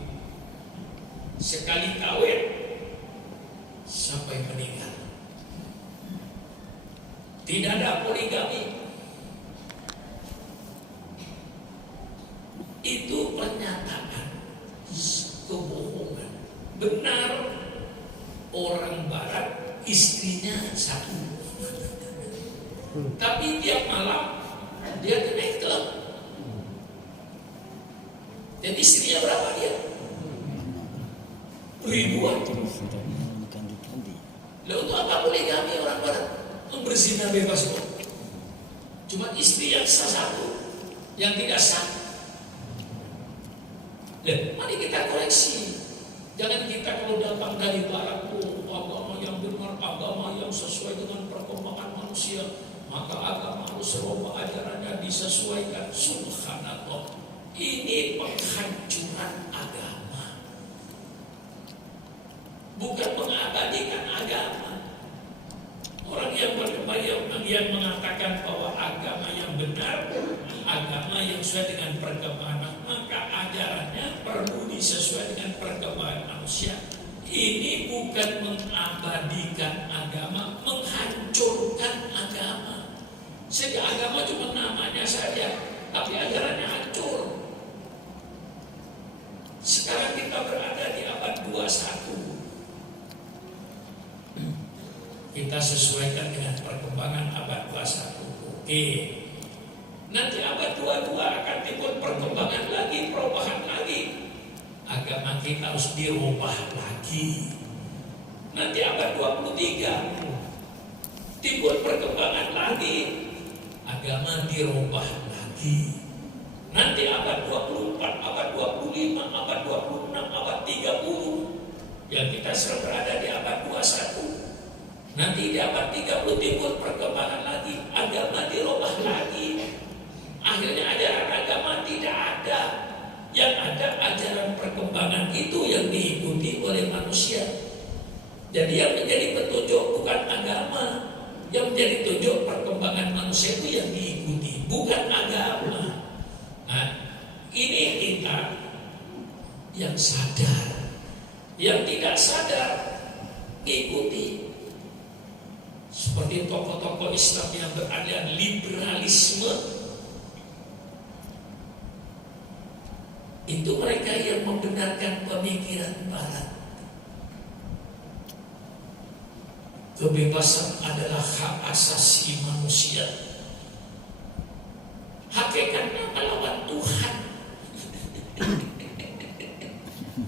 sekali kawin sampai meninggal, tidak ada poligami. Itu pernyataan kebohongan. Benar, orang Barat istrinya satu, tapi tiap malam dia ke nightclub. Dan istrinya berapa dia? Ribuan. Lalu untuk apa poligami orang Barat? Berzina bebas kok. Cuma istri yang sah satu, yang tidak sah. Mari kita koreksi. Jangan kita kalau datang dari Barat, agama yang benar, agama yang sesuai dengan perkembangan manusia, maka agama harus serba ajarannya disesuaikan. Subhanallah, ini penghancuran agama, bukan mengabadikan agama. Orang yang mengatakan bahwa agama yang benar, agama yang sesuai dengan perkembangan, maka ajarannya perlu disesuaikan dengan perkembangan manusia. Ini bukan mengabadikan agama, menghancurkan agama. Sehingga agama cuma namanya saja, tapi ajarannya hancur. Sekarang kita berada di abad 21. Kita sesuaikan dengan perkembangan abad 21. Oke. Nanti abad 22 akan timbul perkembangan lagi, perubahan lagi. Agama kita harus dirubah lagi. Nanti abad 23 timbul perkembangan lagi, agama dirubah lagi. Nanti abad 24, abad 25, abad 26, abad 30, yang kita sedang berada di abad 21. Nanti di abad 30 timbul perkembangan lagi, agama dirubah lagi. Akhirnya ajaran agama tidak ada. Yang ada ajaran perkembangan itu yang diikuti oleh manusia. Jadi yang menjadi petunjuk bukan agama, yang menjadi petunjuk perkembangan manusia itu yang diikuti, bukan agama. Nah, ini kita yang sadar. Yang tidak sadar ikuti. Seperti tokoh-tokoh Islam yang beraliran liberalisme, itu mereka yang membenarkan pemikiran Barat. Kebebasan adalah hak asasi manusia. Hakikatnya melawan Tuhan.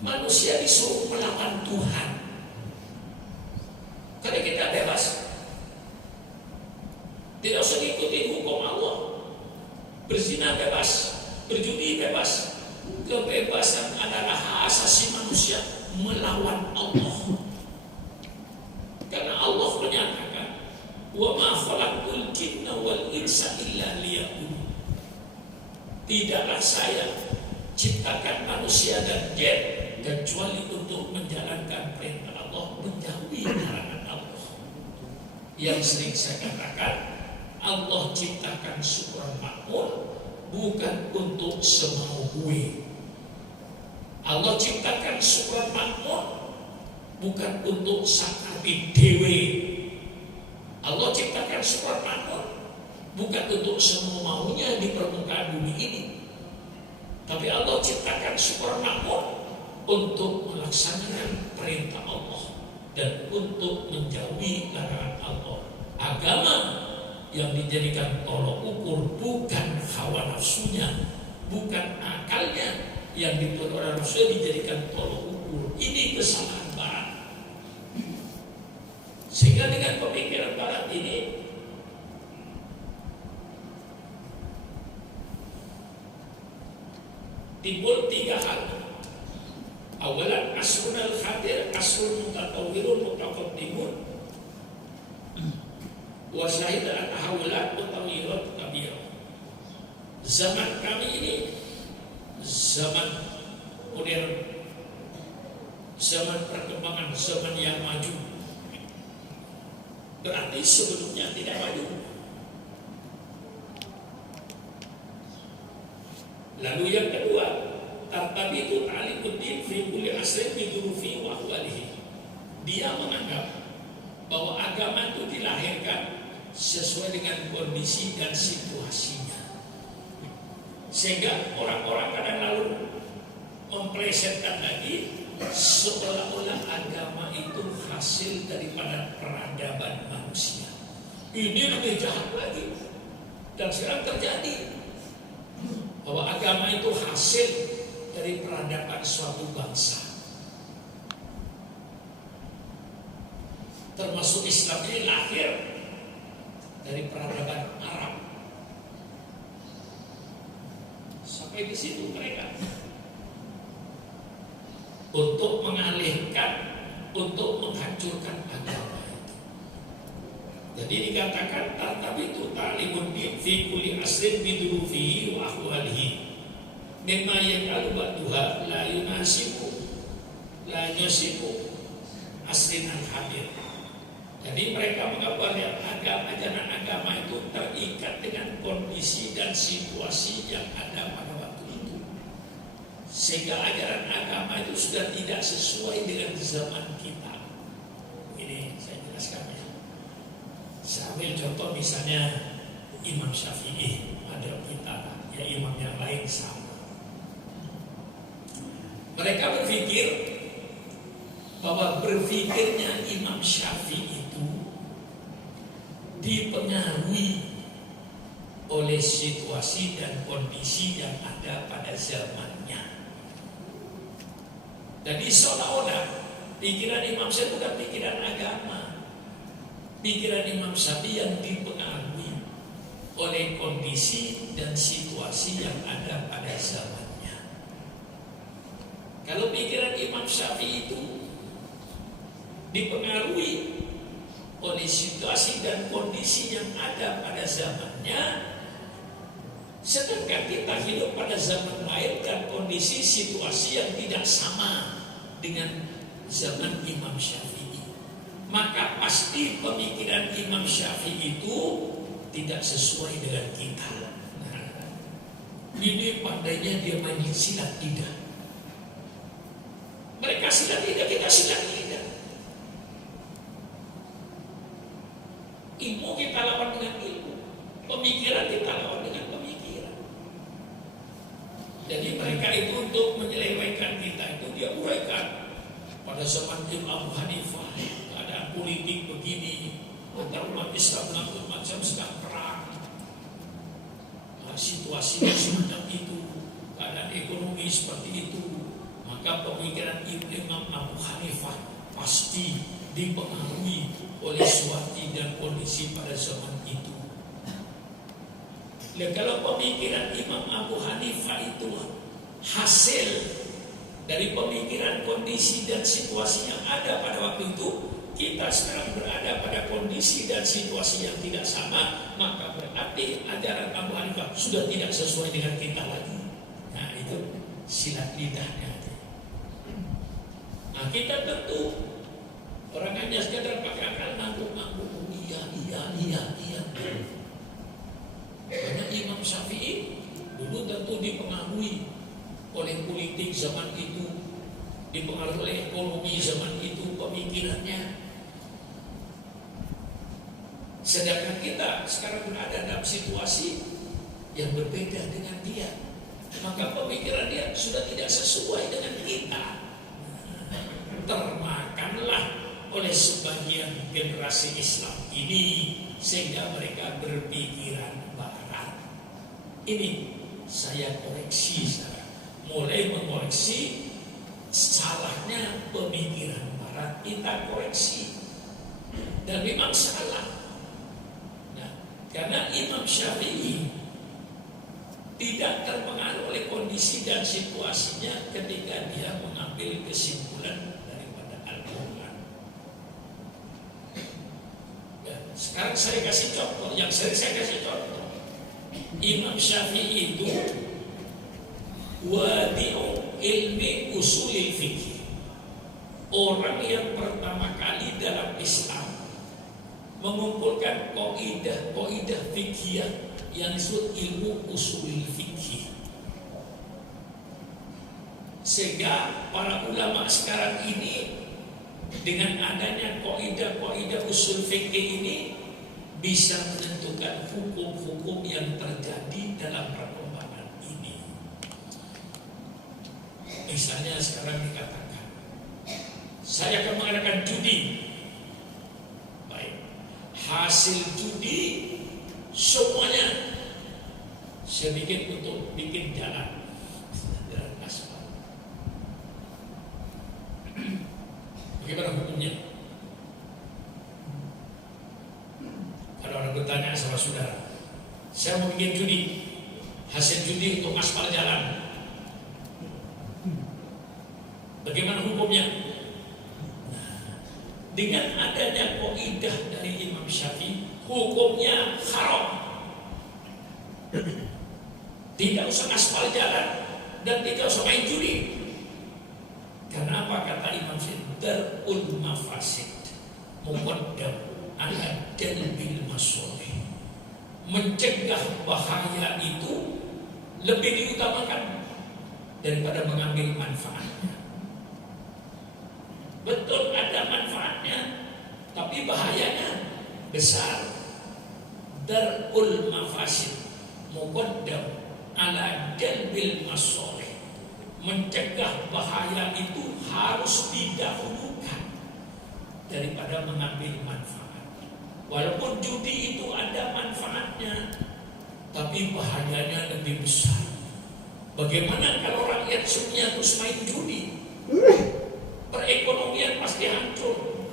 Manusia disuruh melawan Tuhan. Karena kita bebas, tidak usah ikuti hukum Allah. Berzina bebas, berjudi bebas. Kebebasan adalah hak asasi manusia melawan Allah. Karena Allah menyatakan, "Wa ma khalaqtul jinna wal insa illa liya'budun." Tidaklah saya ciptakan manusia dan jin kecuali untuk menjalankan perintah Allah, menjauhi larangan Allah. Yang sering saya katakan, Allah ciptakan Subhan Makmur bukan untuk semau gue. Allah ciptakan Subhan Makmur bukan untuk sakabi dewe. Allah ciptakan Subhan Makmur bukan untuk semau maunya di permukaan bumi ini. Tapi Allah ciptakan Subhan Makmur untuk melaksanakan perintah Allah dan untuk menjauhi larangan Allah. Agama yang dijadikan tolok ukur bukan hawa nafsunya, bukan akalnya, yang dibuat orang nafsunya dijadikan tolok ukur. Ini kesalahan Barat. Sehingga dengan pemikiran Barat ini, timbul 3 hal. Awalan asrun al-khatir, asrun mutatawwirun mutaqaddimun, wa syahida at-tahawulat mutawwirat kabir. Zaman kami ini zaman modern, zaman perkembangan, zaman yang maju. Berarti sebelumnya tidak maju. Lalu yang kedua, tartabitu ta'liquddin fi kulli asrin bi durufi wa ahwalihi. Dia menganggap bahwa agama itu dilahirkan sesuai dengan kondisi dan situasinya. Sehingga orang-orang kadang lalu memplesetkan lagi seolah-olah agama itu hasil daripada peradaban manusia. Ini lebih jahat lagi. Dan sekarang terjadi bahwa agama itu hasil dari peradaban suatu bangsa. Termasuk Islam ini lahir dari peradaban Arab. Sampai di situ mereka untuk mengalihkan, untuk menghancurkan agama itu. Jadi dikatakan tartabitu ta'limun fi kulli asrin bidurufihi wa ahwalihi. Mimma yaqalu ba'duha la yunasibu asrin al-hadir. Jadi mereka menganggap ajaran agama itu terikat dengan kondisi dan situasi yang ada pada waktu itu. Sehingga ajaran agama itu sudah tidak sesuai dengan zaman kita. Ini saya jelaskan ya. Saya ambil contoh misalnya Imam Syafi'i, ada kita, ya imam yang lain sama. Mereka berpikir bahwa berpikirnya Imam Syafi'i itu dipengaruhi oleh situasi dan kondisi yang ada pada zamannya. Jadi seolah-olah pikiran Imam Syafi'i bukan pikiran agama. Pikiran Imam Syafi'i yang dipengaruhi oleh kondisi dan situasi yang ada pada zamannya. Kalau pikiran Imam Syafi'i itu dipengaruhi oleh situasi dan kondisi yang ada pada zamannya, sedangkan kita hidup pada zaman lain dan kondisi situasi yang tidak sama dengan zaman Imam Syafi'i, maka pasti pemikiran Imam Syafi'i itu tidak sesuai dengan kita. Ini pandainya dia main silat lidah. Mereka silat lidah, kita silat lidah. Ilmu kita lawan dengan ilmu, pemikiran kita lawan dengan pemikiran. Jadi mereka itu untuk menyelewengkan kita itu dia uraikan. Pada zaman Imam Abu Hanifah keadaan politik begini, antara umat Islam melakukan macam sedang perang, situasinya semacam itu, keadaan ekonomi seperti itu, maka pemikiran Imam Abu Hanifah pasti dipengaruhi oleh suatu dan kondisi pada zaman itu. Dan kalau pemikiran Imam Abu Hanifah itu hasil dari pemikiran kondisi dan situasi yang ada pada waktu itu, kita sekarang berada pada kondisi dan situasi yang tidak sama, maka berarti ajaran Abu Hanifah sudah tidak sesuai dengan kita lagi. Nah itu silat lidahnya. Nah kita tentu orang hanya sekadar pakai akal nanggung-nanggung, iya. Karena Imam Syafi'i dulu tentu dipengaruhi oleh politik zaman itu, dipengaruhi oleh ekonomi zaman itu, pemikirannya. Sedangkan kita sekarang berada dalam situasi yang berbeda dengan dia, maka pemikiran dia sudah tidak sesuai dengan kita. Termakanlah oleh sebagian generasi Islam ini sehingga mereka berpikiran barat. Ini saya koreksi sekarang, mulai mengoreksi salahnya pemikiran barat, kita koreksi. Dan memang salah. Nah, karena Imam Syafi'i tidak terpengaruh oleh kondisi dan situasinya ketika dia mengambil kesimpulan daripada Al-Quran. Sekarang saya kasih contoh, yang sering saya kasih contoh. Imam Syafi'i itu wadi'u ilmi usulil fikih, orang yang pertama kali dalam Islam mengumpulkan kaidah fikih yang disebut ilmu usulil fikih. Sehingga para ulama sekarang ini dengan adanya kaidah usul fikih ini bisa menentukan hukum-hukum yang terjadi dalam perkembangan ini. Misalnya sekarang dikatakan, saya akan mengadakan judi. Baik, hasil judi semuanya saya bikin untuk bikin jalan aspal. Bagaimana hukumnya? Kalau orang bertanya sama saudara, saya mau bikin judi, hasil judi untuk aspal jalan, bagaimana hukumnya? Nah, dengan adanya kaidah dari Imam Syafi'i, hukumnya haram. Tidak usah aspal jalan dan tidak usah main judi. Karena apa kata Imam Syafi'i? Darul mafasid muqaddam ala jalbil masolih. Mencegah bahaya itu lebih diutamakan daripada mengambil manfaatnya. Betul ada manfaatnya, tapi bahayanya besar. Darul mafasid muqaddam ala jalbil masolih. Mencegah bahaya itu harus didahulukan daripada mengambil manfaat. Walaupun judi itu ada manfaatnya, tapi bahayanya lebih besar. Bagaimana kalau rakyat semuanya terus main judi? Perekonomian pasti hancur.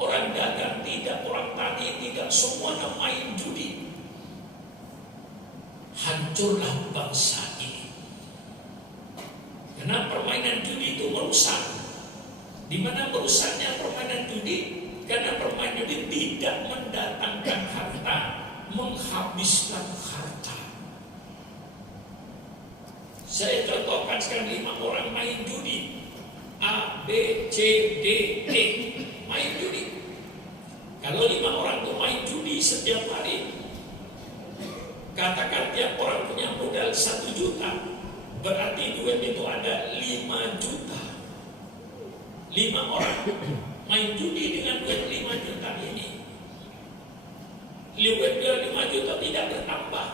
Orang dagang tidak, orang tani tidak, semuanya main judi. Hancurlah bangsa ini. Karena permainan judi itu merusak. Di mana merusaknya permainan judi? Karena permainan judi tidak mendatangkan harta, menghabiskan harta. Saya contohkan sekarang 5 orang main judi. A, B, C, D, E main judi. Kalau 5 orang itu main judi setiap hari, katakan tiap orang punya modal 1 juta, berarti duit itu ada 5 juta. 5 orang main judi dengan duit 5 juta ini. Duit 5 juta tidak bertambah,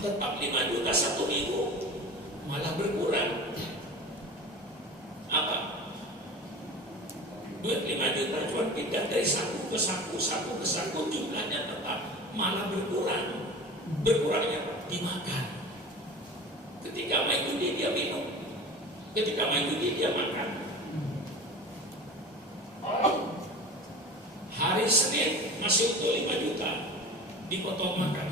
tetap 5 juta 1 minggu, malah berkurang. Apa? Duit 5 juta cuma pindah dari saku ke saku, jumlahnya tetap malah berkurang. Berkurangnya apa? Dimakan. Ketika main judi dia minum, ketika main judi dia makan. Hari Senin masih utuh 5 juta, dipotong makan.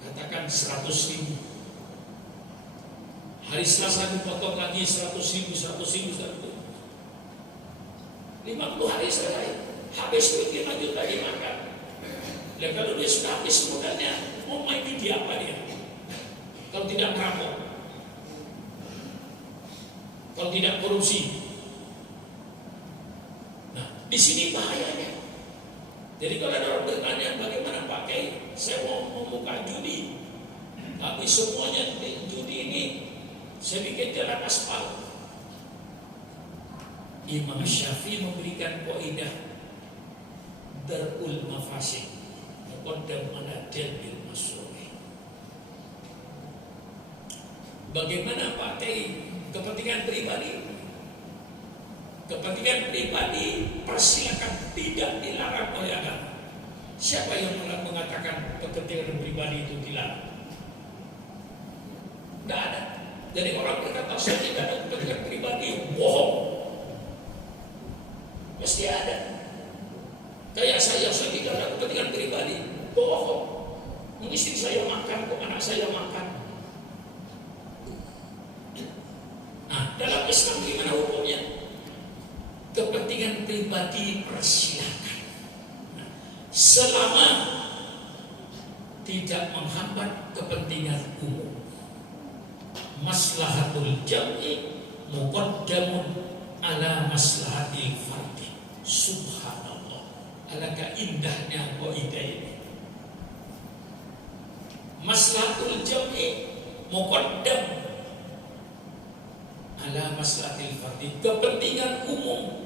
Katakan 100.000. Hari Selasa dipotong lagi 100.000. 50 hari selesai, habis duit 5 juta dimakan. Dan kalau dia sudah habis modalnya, mau main judi apa dia? Kalau tidak merampok, kalau tidak korupsi. Nah, di sini bahayanya. Jadi kalau ada orang bertanya, bagaimana Pak Kiai? Saya mau membuka judi, tapi semuanya judi ini saya bikin jalan aspal. Imam Syafi'i memberikan kaidah darul mafasid muqaddam ala jalbil maslih. Bagaimana Pak Kiai? Kepentingan pribadi, kepentingan pribadi persilakan, tidak dilarang oleh agama. Siapa yang mengatakan kepentingan pribadi itu dilarang? Tidak ada. Jadi orang berkata saya tidak ada kepentingan pribadi, bohong. Mesti ada. Kayak saya tidak ada kepentingan pribadi, bohong. Istri saya makan, kok anak saya makan. Nah, dalam Islam gimana hukumnya? Kepentingan pribadi persilakan, nah, selama tidak menghambat kepentingan umum. Maslahatul jam'i muqaddamun ala maslahatil fardi. Subhanallah, alangkah indahnya kaidah ini. Maslahatul jam'i muqaddam ala maslahatil fardi. Kepentingan umum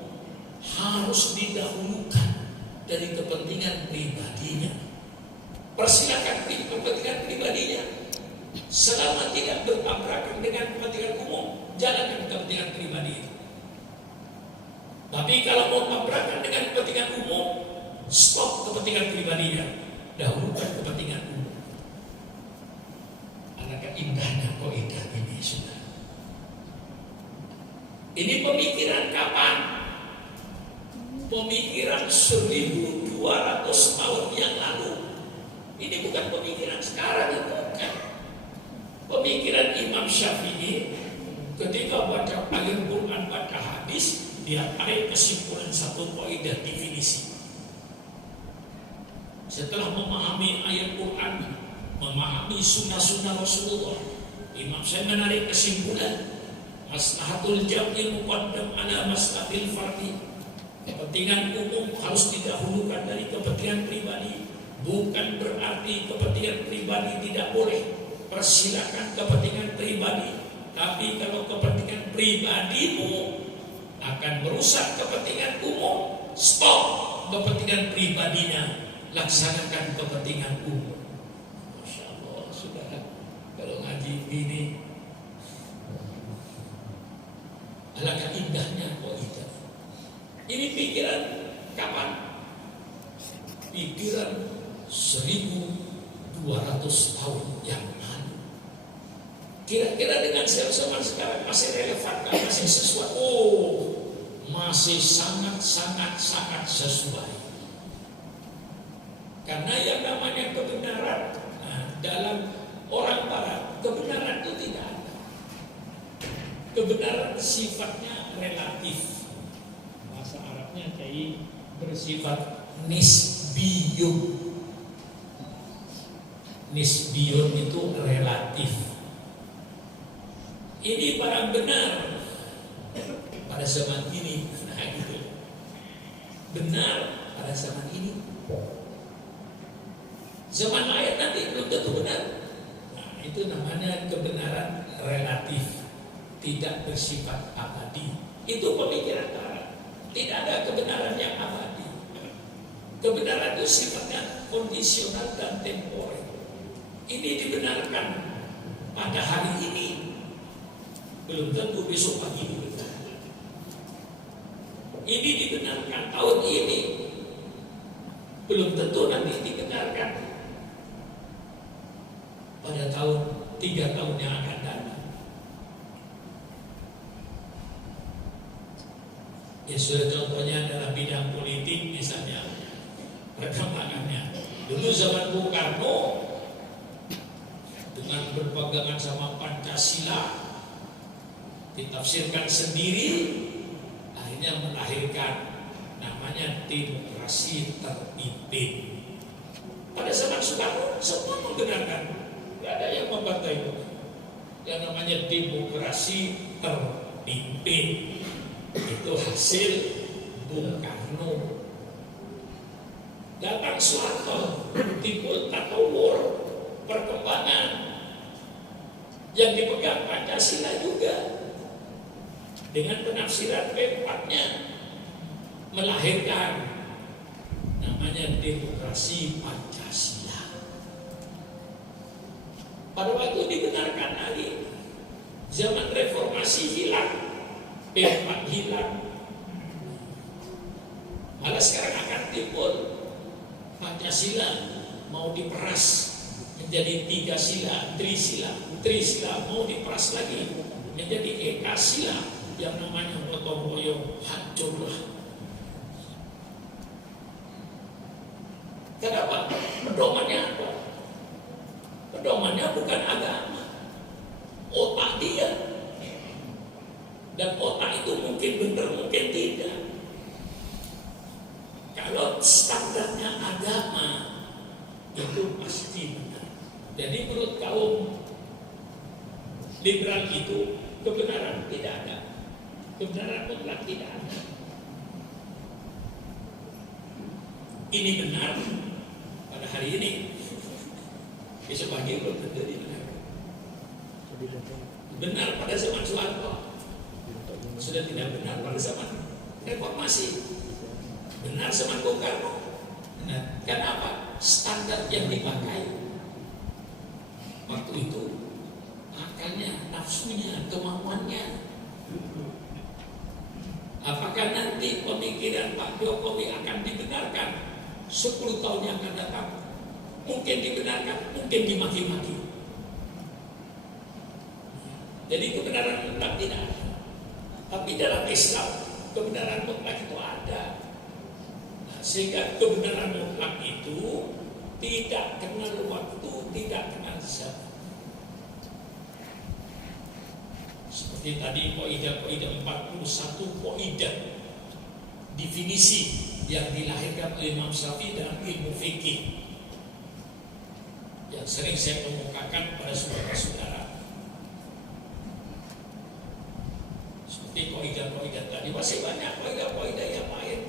harus didahulukan dari kepentingan pribadinya. Persilakan kepentingan pribadinya, selama tidak bertabrakan dengan kepentingan umum, jalankan kepentingan pribadi. Tapi kalau mau tabrakan dengan kepentingan umum, stop kepentingan pribadinya, dahulukan kepentingan umum. Alangkah indahnya kaidah ini, saudara. Ini pemikiran kapan? Pemikiran 1200 tahun yang lalu. Ini bukan pemikiran sekarang, bukan. Pemikiran Imam Syafi'i ketika baca ayat Quran, baca hadis, dia tarik kesimpulan satu kaidah definisi. Setelah memahami ayat Quran, memahami sunnah-sunnah Rasulullah, Imam Syafi'i menarik kesimpulan maslahatul jam'i muqaddam ala maslahatil fardi. Kepentingan umum harus didahulukan dari kepentingan pribadi. Bukan berarti kepentingan pribadi tidak boleh. Persilakan kepentingan pribadi. Tapi kalau kepentingan pribadimu akan merusak kepentingan umum, stop kepentingan pribadinya, laksanakan kepentingan umum. Masya Allah, saudara, kalau ngaji ini alangkah indahnya kaidah. Ini pikiran kapan? Pikiran 1200 tahun yang lalu. Kira-kira dengan zaman sekarang masih relevan, masih sesuai? Oh, masih sangat sesuai. Karena yang namanya kebenaran, dalam orang barat, kebenaran itu tidak ada. Kebenaran sifatnya relatif. Bahasa Arabnya kayak bersifat nisbiyun. Nisbiyun itu relatif. Ini barang benar pada zaman ini, gitu. Benar pada zaman ini. Zaman lain nanti belum tentu benar. Itu namanya kebenaran relatif, tidak bersifat abadi. Itu pemikiran barat. Tidak ada kebenaran yang abadi. Kebenaran itu sifatnya kondisional dan temporer. Ini dibenarkan pada hari ini, belum tentu besok pagi benar. Ini dibenarkan tahun ini, belum tentu nanti dibenarkan pada tahun 3 tahun yang akan datang. Ya sudah, contohnya dalam bidang politik misalnya, perkembangannya. Dulu zaman Bung Karno dengan berpegangan sama Pancasila, ditafsirkan sendiri, akhirnya melahirkan namanya demokrasi terpimpin. Pada zaman Soekarno semua membenarkan, tidak ada yang membantah itu. Yang namanya demokrasi terpimpin itu hasil Bung Karno. Datang Soeharto, timbul tatawur, perkembangan yang dipegang Pancasila juga, dengan penafsiran keempatnya melahirkan namanya demokrasi Pancasila. Pada waktu dibenarkan lagi, zaman reformasi hilang, P4 hilang, malah sekarang akan timbul Pancasila mau diperas menjadi 3 sila, trisila mau diperas lagi menjadi ekasila, yang namanya gotong royong hancurlah. Kenapa? Pedomannya apa? Pedomannya bukan agama, otak dia. Dan otak itu mungkin benar, mungkin tidak. Kalau standarnya agama, itu pasti benar. Jadi menurut kaum liberal itu kebenaran tidak ada, kebenaran mutlak tidak ada. Ini benar pada hari ini, besok pagi belum tentu benar. Benar pada zaman Soeharto, sudah tidak benar pada zaman reformasi. Benar zaman Bung Karno. Nah, kenapa? Standar yang dipakai waktu itu, akalnya, nafsunya, kemauannya. Apakah nanti pemikiran Pak Jokowi akan dibenarkan 10 tahun yang akan datang? Mungkin dibenarkan, mungkin dimaki-maki. Jadi kebenaran mutlak tidak ada. Tapi dalam Islam kebenaran mutlak itu ada. Nah, sehingga kebenaran mutlak itu tidak kenal waktu, tidak kenal zaman. Seperti tadi kaidah 41 kaidah definisi yang dilahirkan oleh Imam Syafi'i dalam ilmu fikih, yang sering saya kemukakan pada saudara-saudara. Seperti kaidah-kaidah tadi, masih banyak kaidah-kaidah yang lain.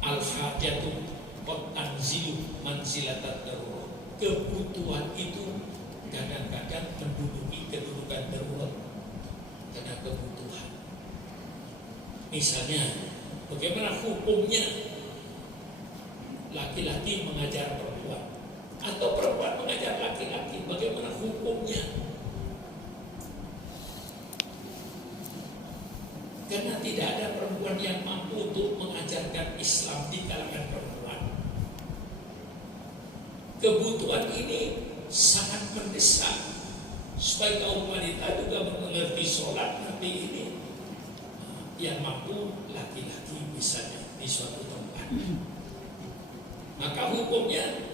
Al-hajatu qad tanzilu manzilatat darurat. Kebutuhan itu kadang-kadang menduduki kedudukan darurat karena kebutuhan. Misalnya, bagaimana hukumnya laki-laki mengajar perempuan atau perempuan mengajar laki-laki? Bagaimana hukumnya? Karena tidak ada perempuan yang mampu untuk mengajarkan Islam di kalangan perempuan. Kebutuhan ini sangat mendesak supaya kaum wanita juga mengerti sholat nanti ini yang mampu laki-laki misalnya di suatu tempat. Maka hukumnya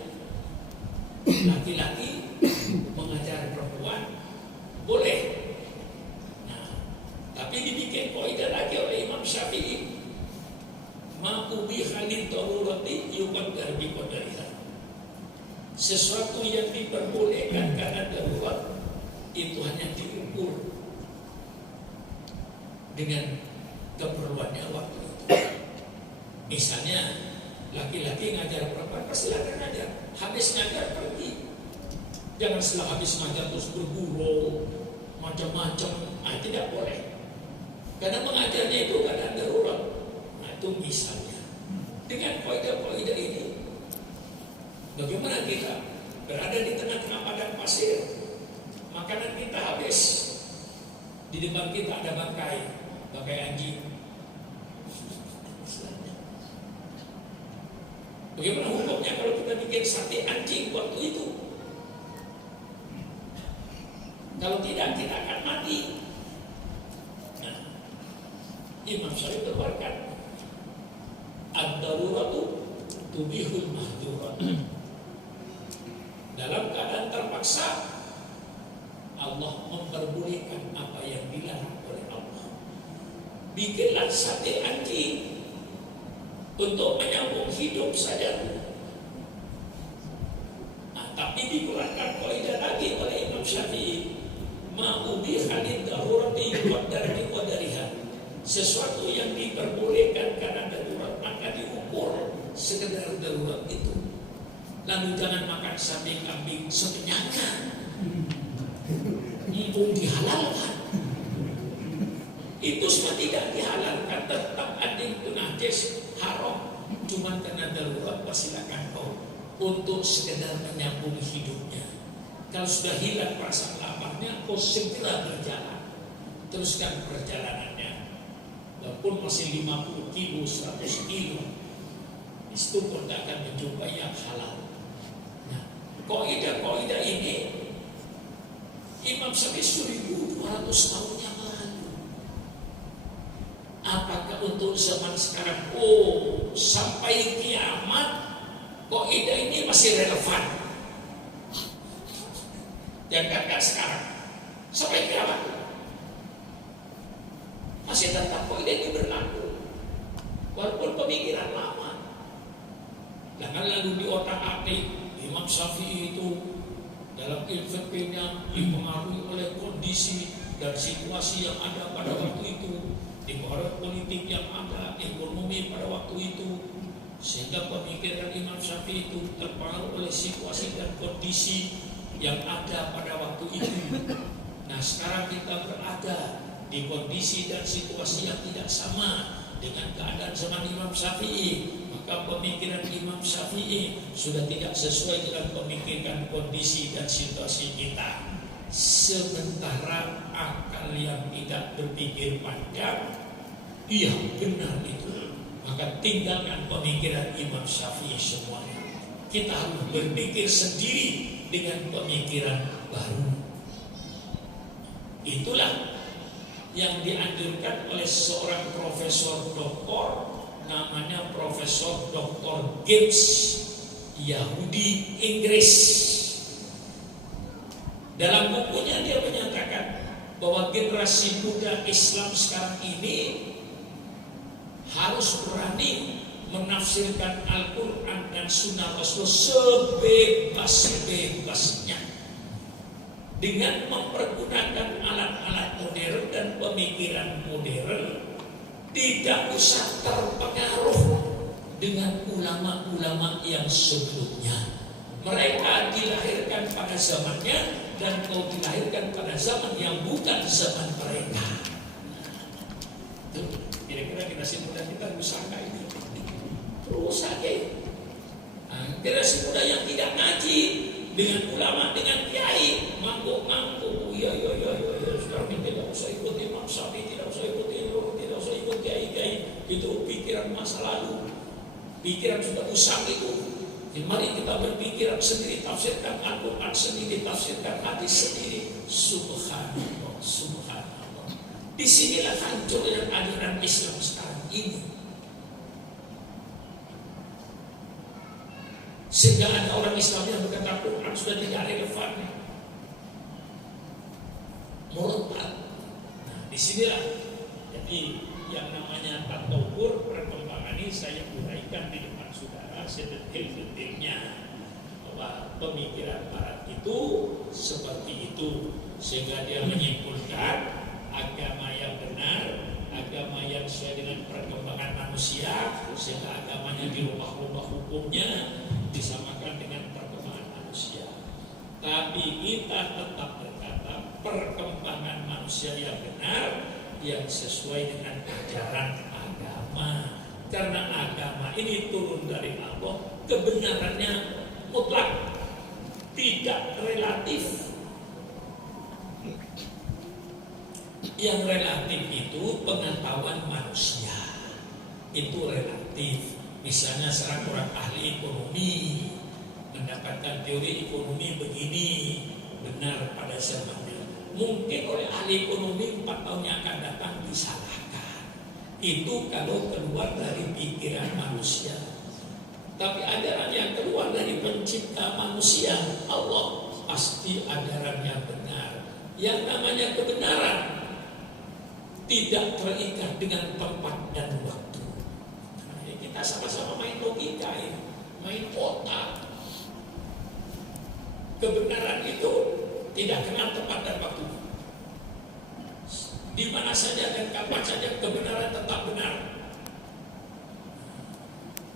laki-laki mengajar perempuan boleh. Nah, tapi dibikin kaidah lagi oleh Imam Syafi'i, ma ubiha lid darurati yuqaddar bi qadariha. Sesuatu yang diperbolehkan karena darurat itu hanya diukur dengan keperluannya waktu itu. Misalnya laki-laki ngajar perempuan, silakan ngajar. Habis ngajar pergi. Jangan setelah habis ngajar terus bergurau macam-macam. Tidak boleh. Karena mengajarnya itu keadaan darurat. Nah, itu misalnya. Dengan kaidah-kaidah ini, bagaimana kita berada di tengah-tengah padang pasir, makanan kita habis, di depan kita ada bangkai anjing. Bagaimana hukumnya kalau kita bikin sate anjing waktu itu? Kalau tidak, kita akan mati. Nah, Imam Syafi'i berkata, ad-daruratu tubihul mahdurat. Dalam keadaan terpaksa, Allah memperbolehkan apa yang dilarang oleh Allah. Bikinlah sate anjing untuk menyambung hidup saja. Nah, tapi dikeluarkan kaidah lagi oleh Imam Syafi'i, ma ubiha lid darurati yuqaddar bi qadariha. Sesuatu yang diperbolehkan karena darurat maka diukur sekedar darurat itu. Lalu jangan makan sate kambing sekenyangnya, mumpung dihalalkan. Itu semua tidak dihalalkan, tetap ada itu najis, haram. Cuma karena darurat, silakan kau untuk sekedar menyambung hidupnya. Kalau sudah hilang perasaan laparnya, kau segera berjalan, teruskan perjalanannya. Walaupun masih 50 kilo, 100 kilo, itu pun tidak akan menjumpai yang halal. Nah, kaidah-kaidah ini Imam Syafi'i 1200 tahun yang lalu. Apakah untuk zaman sekarang? Sampai kiamat kaidah ini masih relevan. Jangan sekarang, sampai kiamat masih tetap kaidah ini berlaku, walaupun pemikiran lama. Jangan lalu di otak-atik Imam Syafi'i itu dalam ilmu-nya dipengaruhi oleh kondisi dan situasi yang ada pada waktu itu, dipengaruhi politik yang ada, ekonomi pada waktu itu, sehingga pemikiran Imam Syafi'i itu terpengaruh oleh situasi dan kondisi yang ada pada waktu itu. Nah, sekarang kita berada di kondisi dan situasi yang tidak sama dengan keadaan zaman Imam Syafi'i. Maka pemikiran Imam Syafi'i sudah tidak sesuai dengan pemikiran kondisi dan situasi kita. Sementara akal yang tidak berpikir panjang, iya benar itu, maka tinggalkan pemikiran Imam Syafi'i semuanya. Kita harus berpikir sendiri dengan pemikiran baru. Itulah yang dianjurkan oleh seorang profesor doktor, namanya Profesor Dr. Gibbs, Yahudi Inggris. Dalam bukunya dia menyatakan bahwa generasi muda Islam sekarang ini harus berani menafsirkan Al-Quran dan Sunnah Rasul sebebas-bebasnya, dengan mempergunakan alat-alat modern dan pemikiran modern. Tidak usah terpengaruh dengan ulama-ulama yang sebelumnya. Mereka dilahirkan pada zamannya, dan kau dilahirkan pada zaman yang bukan zaman mereka. Kira-kira generasi muda kita rusak ini. Rusak ya. Generasi muda yang tidak ngaji dengan ulama, dengan kiai, mangkuk-mangkuk. Ya. Sekarang kita tidak usah ikut Imam Syafi'i, tidak usah ikut ini, tidak usah itu pikiran masa lalu, pikiran sudah usang itu. Mari kita berpikir sendiri, tafsirkan Al-Quran sendiri, tafsirkan hadis sendiri. Subhanallah, subhanallah. Disinilah hancurnya ajaran Islam sekarang ini. Sehingga ada orang Islam yang berkata Quran sudah tidak relevan, murtad. Nah, disinilah jadi yang namanya tadabur perkembangan ini saya uraikan di depan saudara sedetil-detilnya, bahwa pemikiran Barat itu seperti itu, sehingga dia menyimpulkan agama yang benar, agama yang sesuai dengan perkembangan manusia, sehingga agamanya dirubah-rubah hukumnya disamakan dengan perkembangan manusia. Tapi kita tetap berkata perkembangan manusia yang benar, yang sesuai dengan ajaran agama. Karena agama ini turun dari Allah, kebenarannya mutlak, tidak relatif. Yang relatif itu pengetahuan manusia, itu relatif. Misalnya seorang orang ahli ekonomi mendapatkan teori ekonomi begini, benar pada zamannya. Mungkin oleh ahli ekonomi 4 tahun yang akan datang disalahkan. Itu kalau keluar dari pikiran manusia. Tapi ajaran yang keluar dari pencipta manusia, Allah, pasti ajaran yang benar. Yang namanya kebenaran tidak terikat dengan tempat dan waktu. Kita sama-sama main logika ini, main otak. Kebenaran itu tidak kenal tempat dan waktu. Di mana saja dan kapan saja kebenaran tetap benar.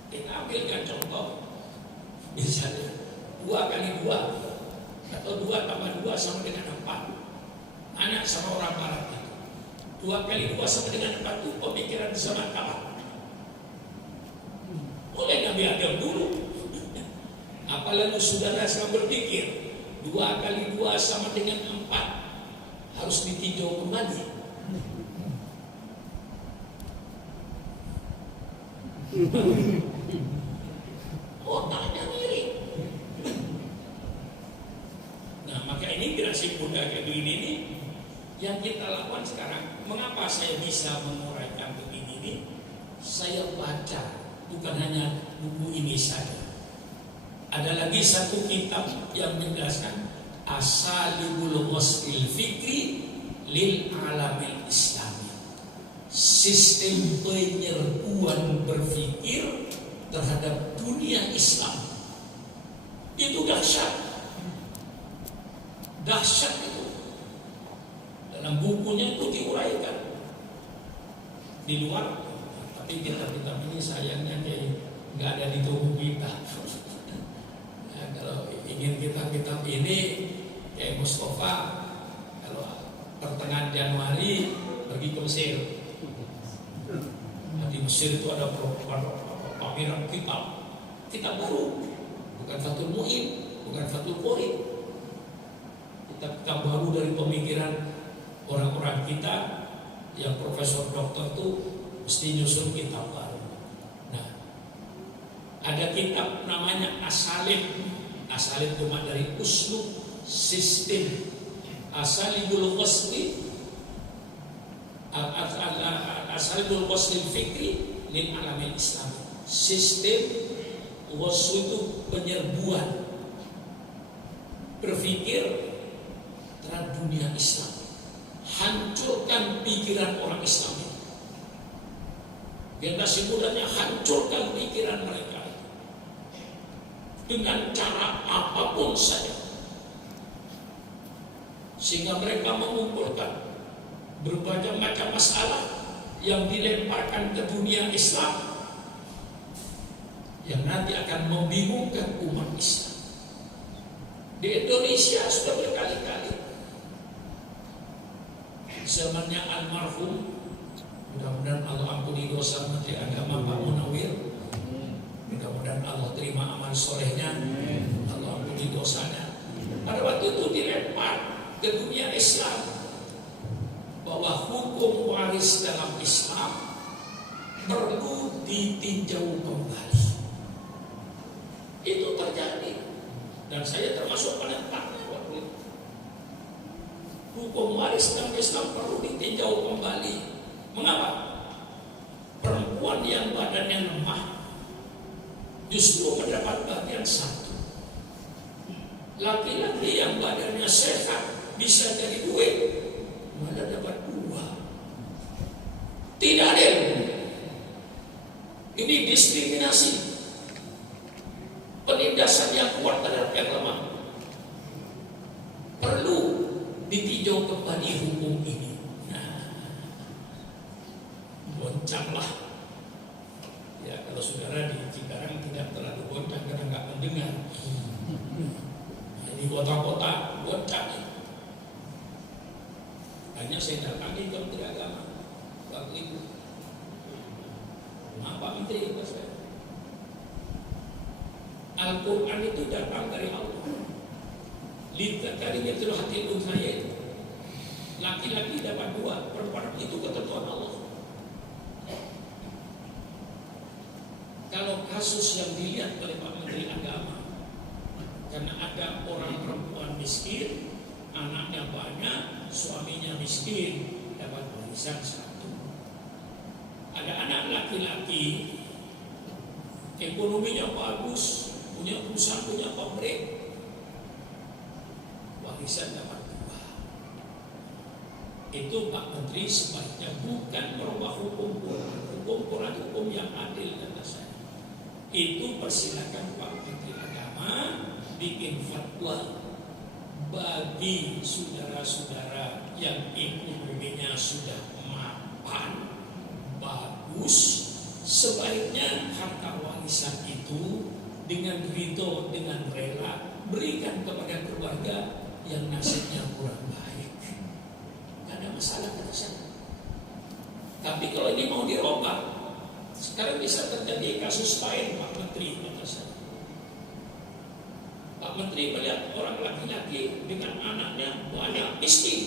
Kita ambilkan contoh, misalnya 2 kali 2 atau 2 tambah 2 sama dengan 4. Anak sama orang Barat itu 2 kali 2 sama dengan 4 itu pemikiran zaman kapan? Mulai Nabi Adam dulu. Apalagi saudara sedang berpikir 2 kali 2 sama dengan 4 harus ditinjau kembali. Otaknya miring. Nah, maka ini generasi muda kayak begini ini yang kita lakukan sekarang. Mengapa saya bisa menguraikan begini ini? Saya baca bukan hanya buku ini saja. Ada lagi satu kitab yang menjelaskan Asalibul Wasfil Fikri lil Alamil Islami, sistem penyerbuan berpikir terhadap dunia Islam. Itu dahsyat. Dahsyat itu. Dalam bukunya itu diuraikan. Di luar, tapi kitab-kitab ini sayangnya nggak ada di tubuh kita. Nah, kalau ingin kitab-kitab ini, kayak Mustafa, kalau pertengahan Januari pergi ke Mesir. Nah, di Mesir itu ada pameran kitab baru, bukan Fathul Mu'in, bukan Fathul Qorib. Kitab baru dari pemikiran orang-orang kita yang profesor doktor itu mesti nyusun kitab baru. Nah, ada kitab namanya Asalib. Asalib itu dari uslub, sistem. Asalibul Wasli, Asalibul Wasli Fikri lil Alamil Islam. Sistem waslu itu penyerbuan berpikir terhadap dunia Islam. Hancurkan pikiran orang Islam. Generasi mudanya hancurkan pikiran mereka dengan cara apapun saja, sehingga mereka mengumpulkan berbagai macam masalah yang dilemparkan ke dunia Islam yang nanti akan membingungkan umat Islam. Di Indonesia sudah berkali-kali zamannya almarhum, mudah-mudahan Allah ampuni dosa Menteri Agama Pak Munawir, mudah-mudahan Allah terima amal solehnya, Allah ampuni dosanya. Pada waktu itu dilempar ke dunia Islam bahwa hukum waris dalam Islam ditinjau kembali. Itu terjadi. Dan saya termasuk penentangnya waktu itu. Hukum waris dalam Islam perlu ditinjau kembali. Mengapa? Perempuan yang badannya lemah justru mendapat bagian satu. Laki-laki yang badannya sehat bisa jadi duit, malah dapat dua. Tidak adil. Ini diskriminasi. Penindasan yang kuat terhadap yang lemah. Perlu ditinjau kembali hukum ini. Goncanglah. Ya, kalau saudara di Cikarang tidak terlalu goncang karena nggak mendengar. Di kota-kota goncang. Hanya saya datangi ke Menteri Agama waktu itu. Pak Menteri kata saya, Al-Quran itu datang dari Allah. Lihat dari betul hati saya itu. Laki-laki dapat dua, perempuan itu ketentuan Allah. Kalau kasus yang dilihat oleh Pak Menteri Agama, karena ada orang perempuan miskin, anaknya banyak, suaminya miskin, dapat warisan satu. Ada anak laki-laki, ekonominya bagus, punya perusahaan, punya pabrik, warisan dapat dua. Itu Pak Menteri sebaiknya bukan merubah hukum Quran. Hukum Quran hukum yang adil kata saya. Itu persilakan Pak Menteri Agama bikin fatwa bagi saudara-saudara yang ekonominya sudah mapan, bagus, sebaiknya harta warisan itu dengan ridho, dengan rela berikan kepada keluarga yang nasibnya kurang baik. Tidak ada masalah kata saya. Tapi kalau ini mau dirubah, sekarang bisa terjadi kasus lain Pak Menteri kata saya. Pak Menteri melihat orang laki-laki dengan anaknya banyak miskin.